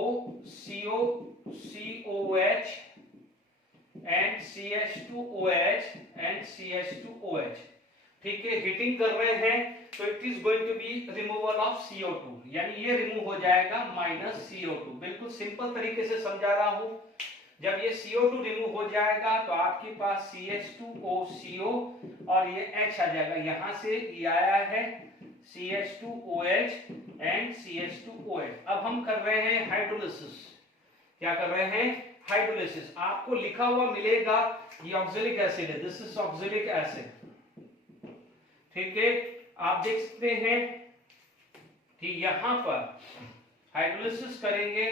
COCOH and CH2OH and CH2OH, ठीक है। हीटिंग कर रहे हैं तो it is going to be removal of CO2, यानी ये रिमूव हो जाएगा -CO2। बिल्कुल सिंपल तरीके से समझा रहा हूं। जब ये CO2 रिमूव हो जाएगा तो आपके पास CH2OCO और ये H आ जाएगा, यहां से ये आया है CH2OH एंड CH2OH। अब हम कर रहे हैं हाइड्रोलिसिस। क्या कर रहे हैं? हाइड्रोलिसिस। आपको लिखा हुआ मिलेगा ये ऑक्सैलिक एसिड है, दिस इज ऑक्सैलिक एसिड, ठीक है। आप देख सकते हैं कि यहां पर हाइड्रोलिसिस करेंगे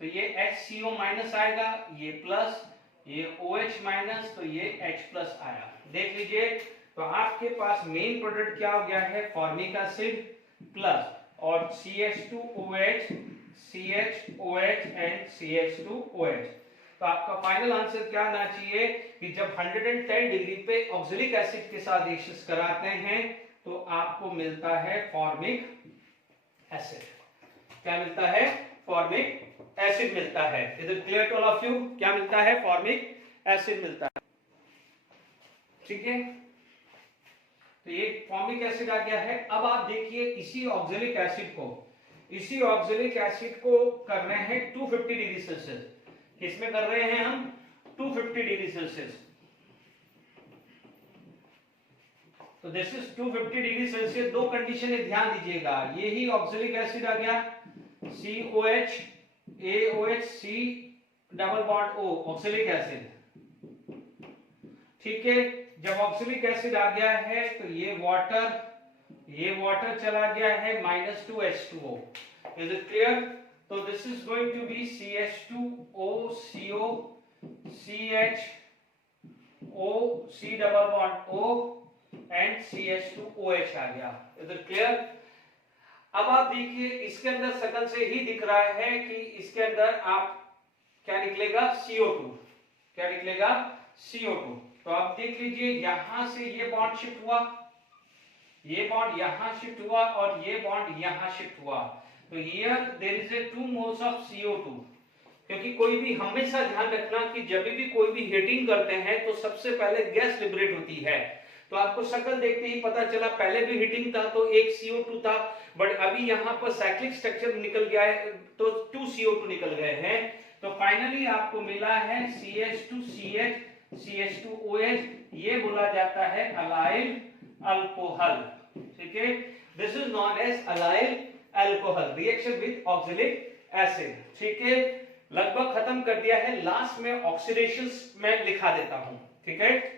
तो ये HCO माइनस आएगा, ये प्लस, ये OH माइनस, तो ये H प्लस आया। देख लीजिए तो आपके पास मेन प्रोडक्ट क्या हो गया है, फॉर्मिक एसिड प्लस और CH2OH, CHOH एंड CH2OH। तो आपका फाइनल आंसर क्या आना चाहिए कि जब 110 डिग्री पे ऑक्सैलिक एसिड के साथ रिएक्शन कराते हैं तो आपको मिलता है फॉर्मिक एसिड। क्या मिलता है? फॉर्मिक एसिड मिलता है। Is it clear to all of you? क्या मिलता है? फॉर्मिक एसिड मिलता है, ठीक है। तो ये फॉर्मिक एसिड आ गया है। अब आप देखिए इसी ऑक्सैलिक एसिड को कर रहे हैं 250 डिग्री सेल्सियस। किसमें कर रहे हैं हम? 250 डिग्री सेल्सियस। तो दिस इज 250 डिग्री सेल्सियस। दो कंडीशन है, ध्यान दीजिएगा। यही ऑक्सैलिक एसिड आ गया COH AOH C double bond O, oxalic acid, ठीक है। जब ऑक्सैलिक एसिड आ गया है तो ये वाटर चला गया है -2H2O। Is it clear? तो this is going to be CH2OCO CHO C double bond O and CH2OH आ गया। Is it clear? अब आप देखिए इसके अंदर शकल से ही दिख रहा है कि इसके अंदर आप क्या निकलेगा? CO2। क्या निकलेगा? CO2। तो आप देख लीजिए यहां से ये बॉन्ड शिफ्ट हुआ, ये बॉन्ड यहां शिफ्ट हुआ और ये बॉन्ड यहां शिफ्ट हुआ। तो here there is a 2 moles of CO2। क्योंकि कोई भी हमेशा ध्यान रखना कि जब भी कोई भी हीटिंग करते हैं तो सबसे पहले गैस लिबरेट होती है। तो आपको शक्ल देखते ही पता चला पहले भी हीटिंग था तो एक CO2 था, बट अभी यहां पर साइक्लिक स्ट्रक्चर निकल गया है तो 2 CO2 निकल गए हैं। तो फाइनली आपको मिला है CH2CH CH2OH। ये बोला जाता है अलाइल अल्कोहल, ठीक है। This is known as allyl alcohol reaction with oxalic acid, ठीक है। लगभग खत्म कर दिया है, लास्ट में ऑक्सीडेशंस में लिखा देता हूं, ठीक है।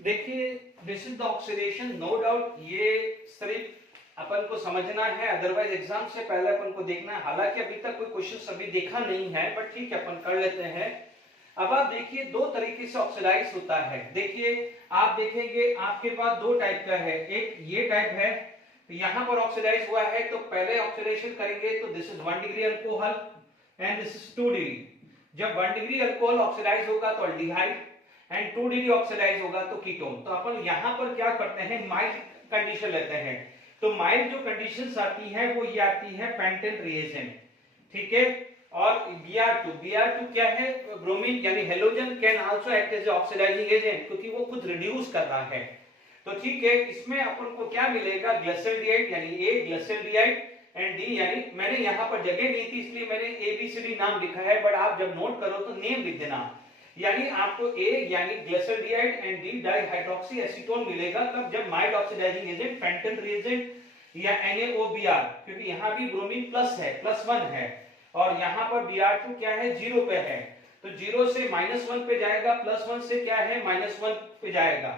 देखिए this is the oxidation, no doubt ये सिर्फ अपन को समझना है, अदरवाइज एग्जाम से पहले अपन को देखना है। हालांकि अभी तक कोई क्वेश्चन अभी देखा नहीं है, बट ठीक है अपन कर लेते हैं। अब आप देखिए दो तरीके से ऑक्सीडाइज होता है। देखिए आप देखेंगे आपके पास दो टाइप का है, एक ये टाइप है, तो यहां पर ऑक्सीडाइज हुआ है तो पहले ऑक्सीडेशन करेंगे तो this is 1 degree alcohol and this is 2 degree. जब 1 डिग्री अल्कोहल ऑक्सीडाइज होगा तो अल्डिहाइड एंड 2 डिग्री ऑक्सीडाइज होगा तो कीटोन। तो अपन यहां पर क्या करते हैं, माइल्ड कंडीशन लेते हैं। तो माइल्ड जो कंडीशंस आती है वो ये आती है पेंटेन रिएजेंट, ठीक है। और Br2 क्या है, ब्रोमीन यानी halogen can also act as oxidising agent, क्योंकि वो खुद रिड्यूस कर रहा है। तो ठीक है, इसमें अपन को क्या मिलेगा, ग्लिसरॉल्डिहाइड यानी A ग्लिसरॉल्डिहाइड एंड D यानी, मैंने यहाँ पर जगह नहीं थी इसलिए मैंने ABCD नाम लिखा है, बट आप जब नोट करो तो नेम लिख देना। यानी आपको A यानी glyceraldehyde and D dihydroxy acetone मिलेगा कब, जब माइल्ड ऑक्सीडाइजिंग एजेंट पेंटन रिएजेंट या NaOBr, क्योंकि यहाँ भी ब्रोमीन प्लस है, +1 है, और यहाँ पर Br2 क्या है, 0 पे है, तो 0 से -1 पे जाएगा, +1 से क्या है, -1 पे जाएगा।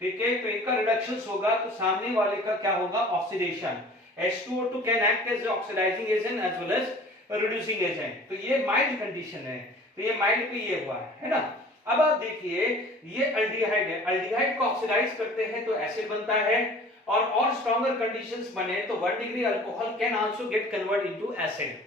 ठीक है, तो इनका रिडक्शन होगा तो सामने वाले का क्या होगा, oxidation. H2O2 can act as oxidising agent as well as reducing agent. तो ये माइल्ड कंडीशन है, तो ये माइल्ड पे ये हुआ है ना। अब आप देखिए, ये अल्डिहाइड है, अल्डिहाइड को ऑक्सीडाइज करते हैं तो एसिड बनता है, और स्ट्रॉन्गर कंडीशंस बने तो 1 degree alcohol can also get convert into acid.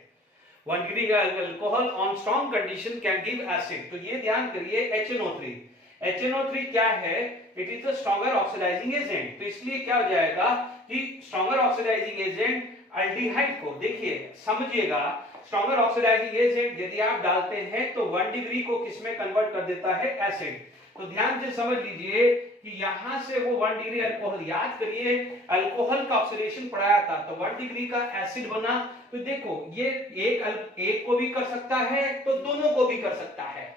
1 degree alcohol on strong condition can give acid. तो ये ध्यान करिए, HNO3, HNO3 क्या है, it is the stronger oxidising agent. तो इसलिए क्या हो जाएगा कि स्ट्रॉन्गर ऑक्सीडाइजिंग एजेंट अल्डिहाइड को, देखिए समझिएगा, स्ट्रॉन्गर ऑक्सीडाइजिंग एजेंट यदि आप डालते हैं तो 1 डिग्री को किसमें कन्वर्ट कर देता है, एसिड। तो ध्यान से समझ लीजिए कि यहां से वो 1 डिग्री अल्कोहल, याद करिए अल्कोहल का ऑक्सीडेशन पढ़ाया था, तो 1 डिग्री का एसिड बना। तो देखो ये एक को भी कर सकता है तो दोनों को भी कर सकता है,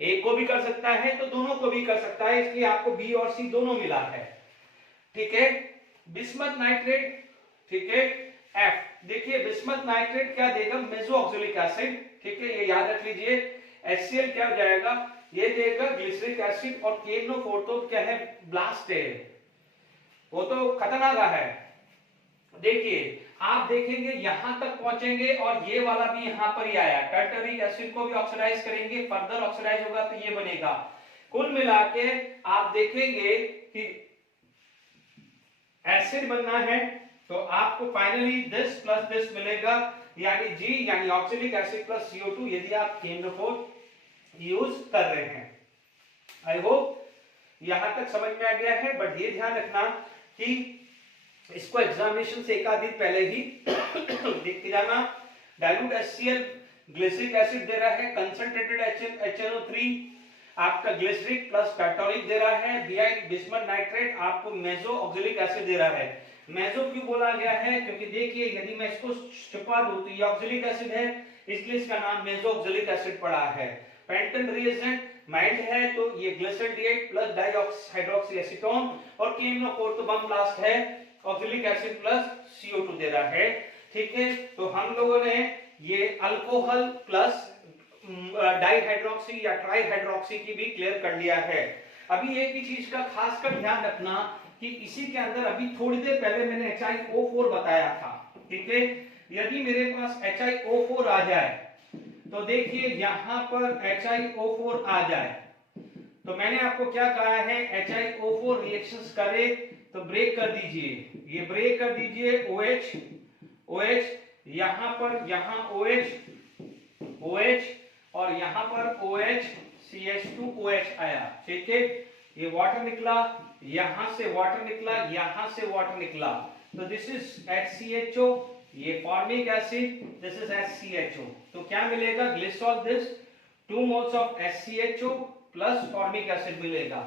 एक को भी कर सकता है तो दोनों को भी कर सकता है, इसलिए आपको बी और सी दोनों मिला है। ठीक है, बिस्मथ नाइट्रेट, ठीक है, F, देखिए बिस्मथ नाइट्रेट क्या देगा, मेसोऑक्सैलिक एसिड। ठीक है, ये याद रख लीजिए। HCl क्या हो जाएगा, ये देगा ग्लिसरिक एसिड, और KNO4 तो क्या है, ब्लास्ट है, वो तो खतरनाक है। देखिए आप देखेंगे यहां तक पहुंचेंगे और ये वाला भी यहां पर ही आया, टर्टरिक एसिड को भी ऑक्सीडाइज करेंगे, फर्दर ऑक्सीडाइज होगा तो ये बनेगा। कुल मिला के आप देखेंगे कि एसिड बनना है तो आपको फाइनली दिस प्लस दिस मिलेगा, यानी G यानी ऑक्सैलिक एसिड प्लस CO2, यदि आप KNO4 यूज कर रहे हैं। आई होप यहां तक समझ में आ गया है, बट ये ध्यान रखना कि इसको एग्जामिनेशन से एक आध दिन पहले ही देखते जाना। डाइल्यूट HCl ग्लिसरिक एसिड दे रहा है, कंसंट्रेटेड HNO3 आपका ग्लिसरिक प्लस टार्टरिक दे रहा है, BI बिस्मथ नाइट्रेट आपको मेसो ऑक्सैलिक एसिड दे रहा है। मेसो क्यों बोला गया है, क्योंकि देखिए यदि मैं इसको छुपा दूं तो ये ऑक्सैलिक एसिड है, इसलिए इसका नाम मेसो ऑक्सैलिक एसिड पड़ा है। पेंटन रिएजेंट माइल्ड है तो ये ग्लिसरॉल्डिहाइड प्लस डाइऑक्साइड्रोक्सी एसीटोन, और KNO4 तो बम ब्लास्ट है, ऑक्सैलिक एसिड प्लस CO2 दे रहा है। ठीक है, तो हम लोगों ने ये अल्कोहल प्लस डाइहाइड्रोक्सी या ट्राइहाइड्रोक्सी की भी क्लियर कर लिया है। अभी एक ही चीज का खासकर ध्यान रखना कि इसी के अंदर अभी थोड़ी देर पहले मैंने HiO4 बताया था। ठीक है, यदि मेरे पास HiO4 आ जाए तो देखिए यहां पर HiO4 आ जाए तो मैंने आपको क्या कहा है, HiO4 रिएक्शंस करे तो ब्रेक कर दीजिए, ये ब्रेक कर दीजिए OH, यहां पर यहां OH और यहां पर OH CH2OH आया। ठीक है, ये वाटर निकला, यहां से वाटर निकला, यहां से वाटर निकला, तो दिस इज HCHO, ये formic acid, this is HCHO। तो क्या मिलेगा, glycerol this 2 moles of HCHO plus formic acid मिलेगा।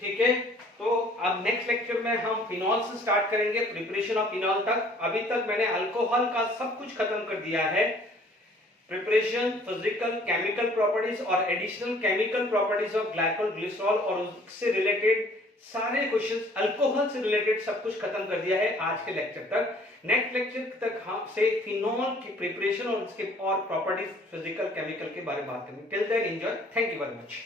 ठीक है, तो अब नेक्स्ट लेक्चर में हम फिनॉल से स्टार्ट करेंगे, प्रिपरेशन ऑफ फिनॉल तक। अभी तक मैंने अल्कोहल का सब कुछ खत्म कर दिया है, प्रिपरेशन, फिजिकल, केमिकल प्रॉपर्टीज और additional chemical properties of glycol, glycerol और उससे रिलेटेड सारे क्वेश्चंस, अल्कोहल से रिलेटेड सब कुछ खत्म कर दिया है आज के लेक्चर तक। नेक्स्ट लेक्चर तक हम से फिनॉल की प्रिपरेशन और उसके और प्रॉपर्टीज, फिजिकल, केमिकल के बारे में बात करेंगे। Till then enjoy, thank you very much.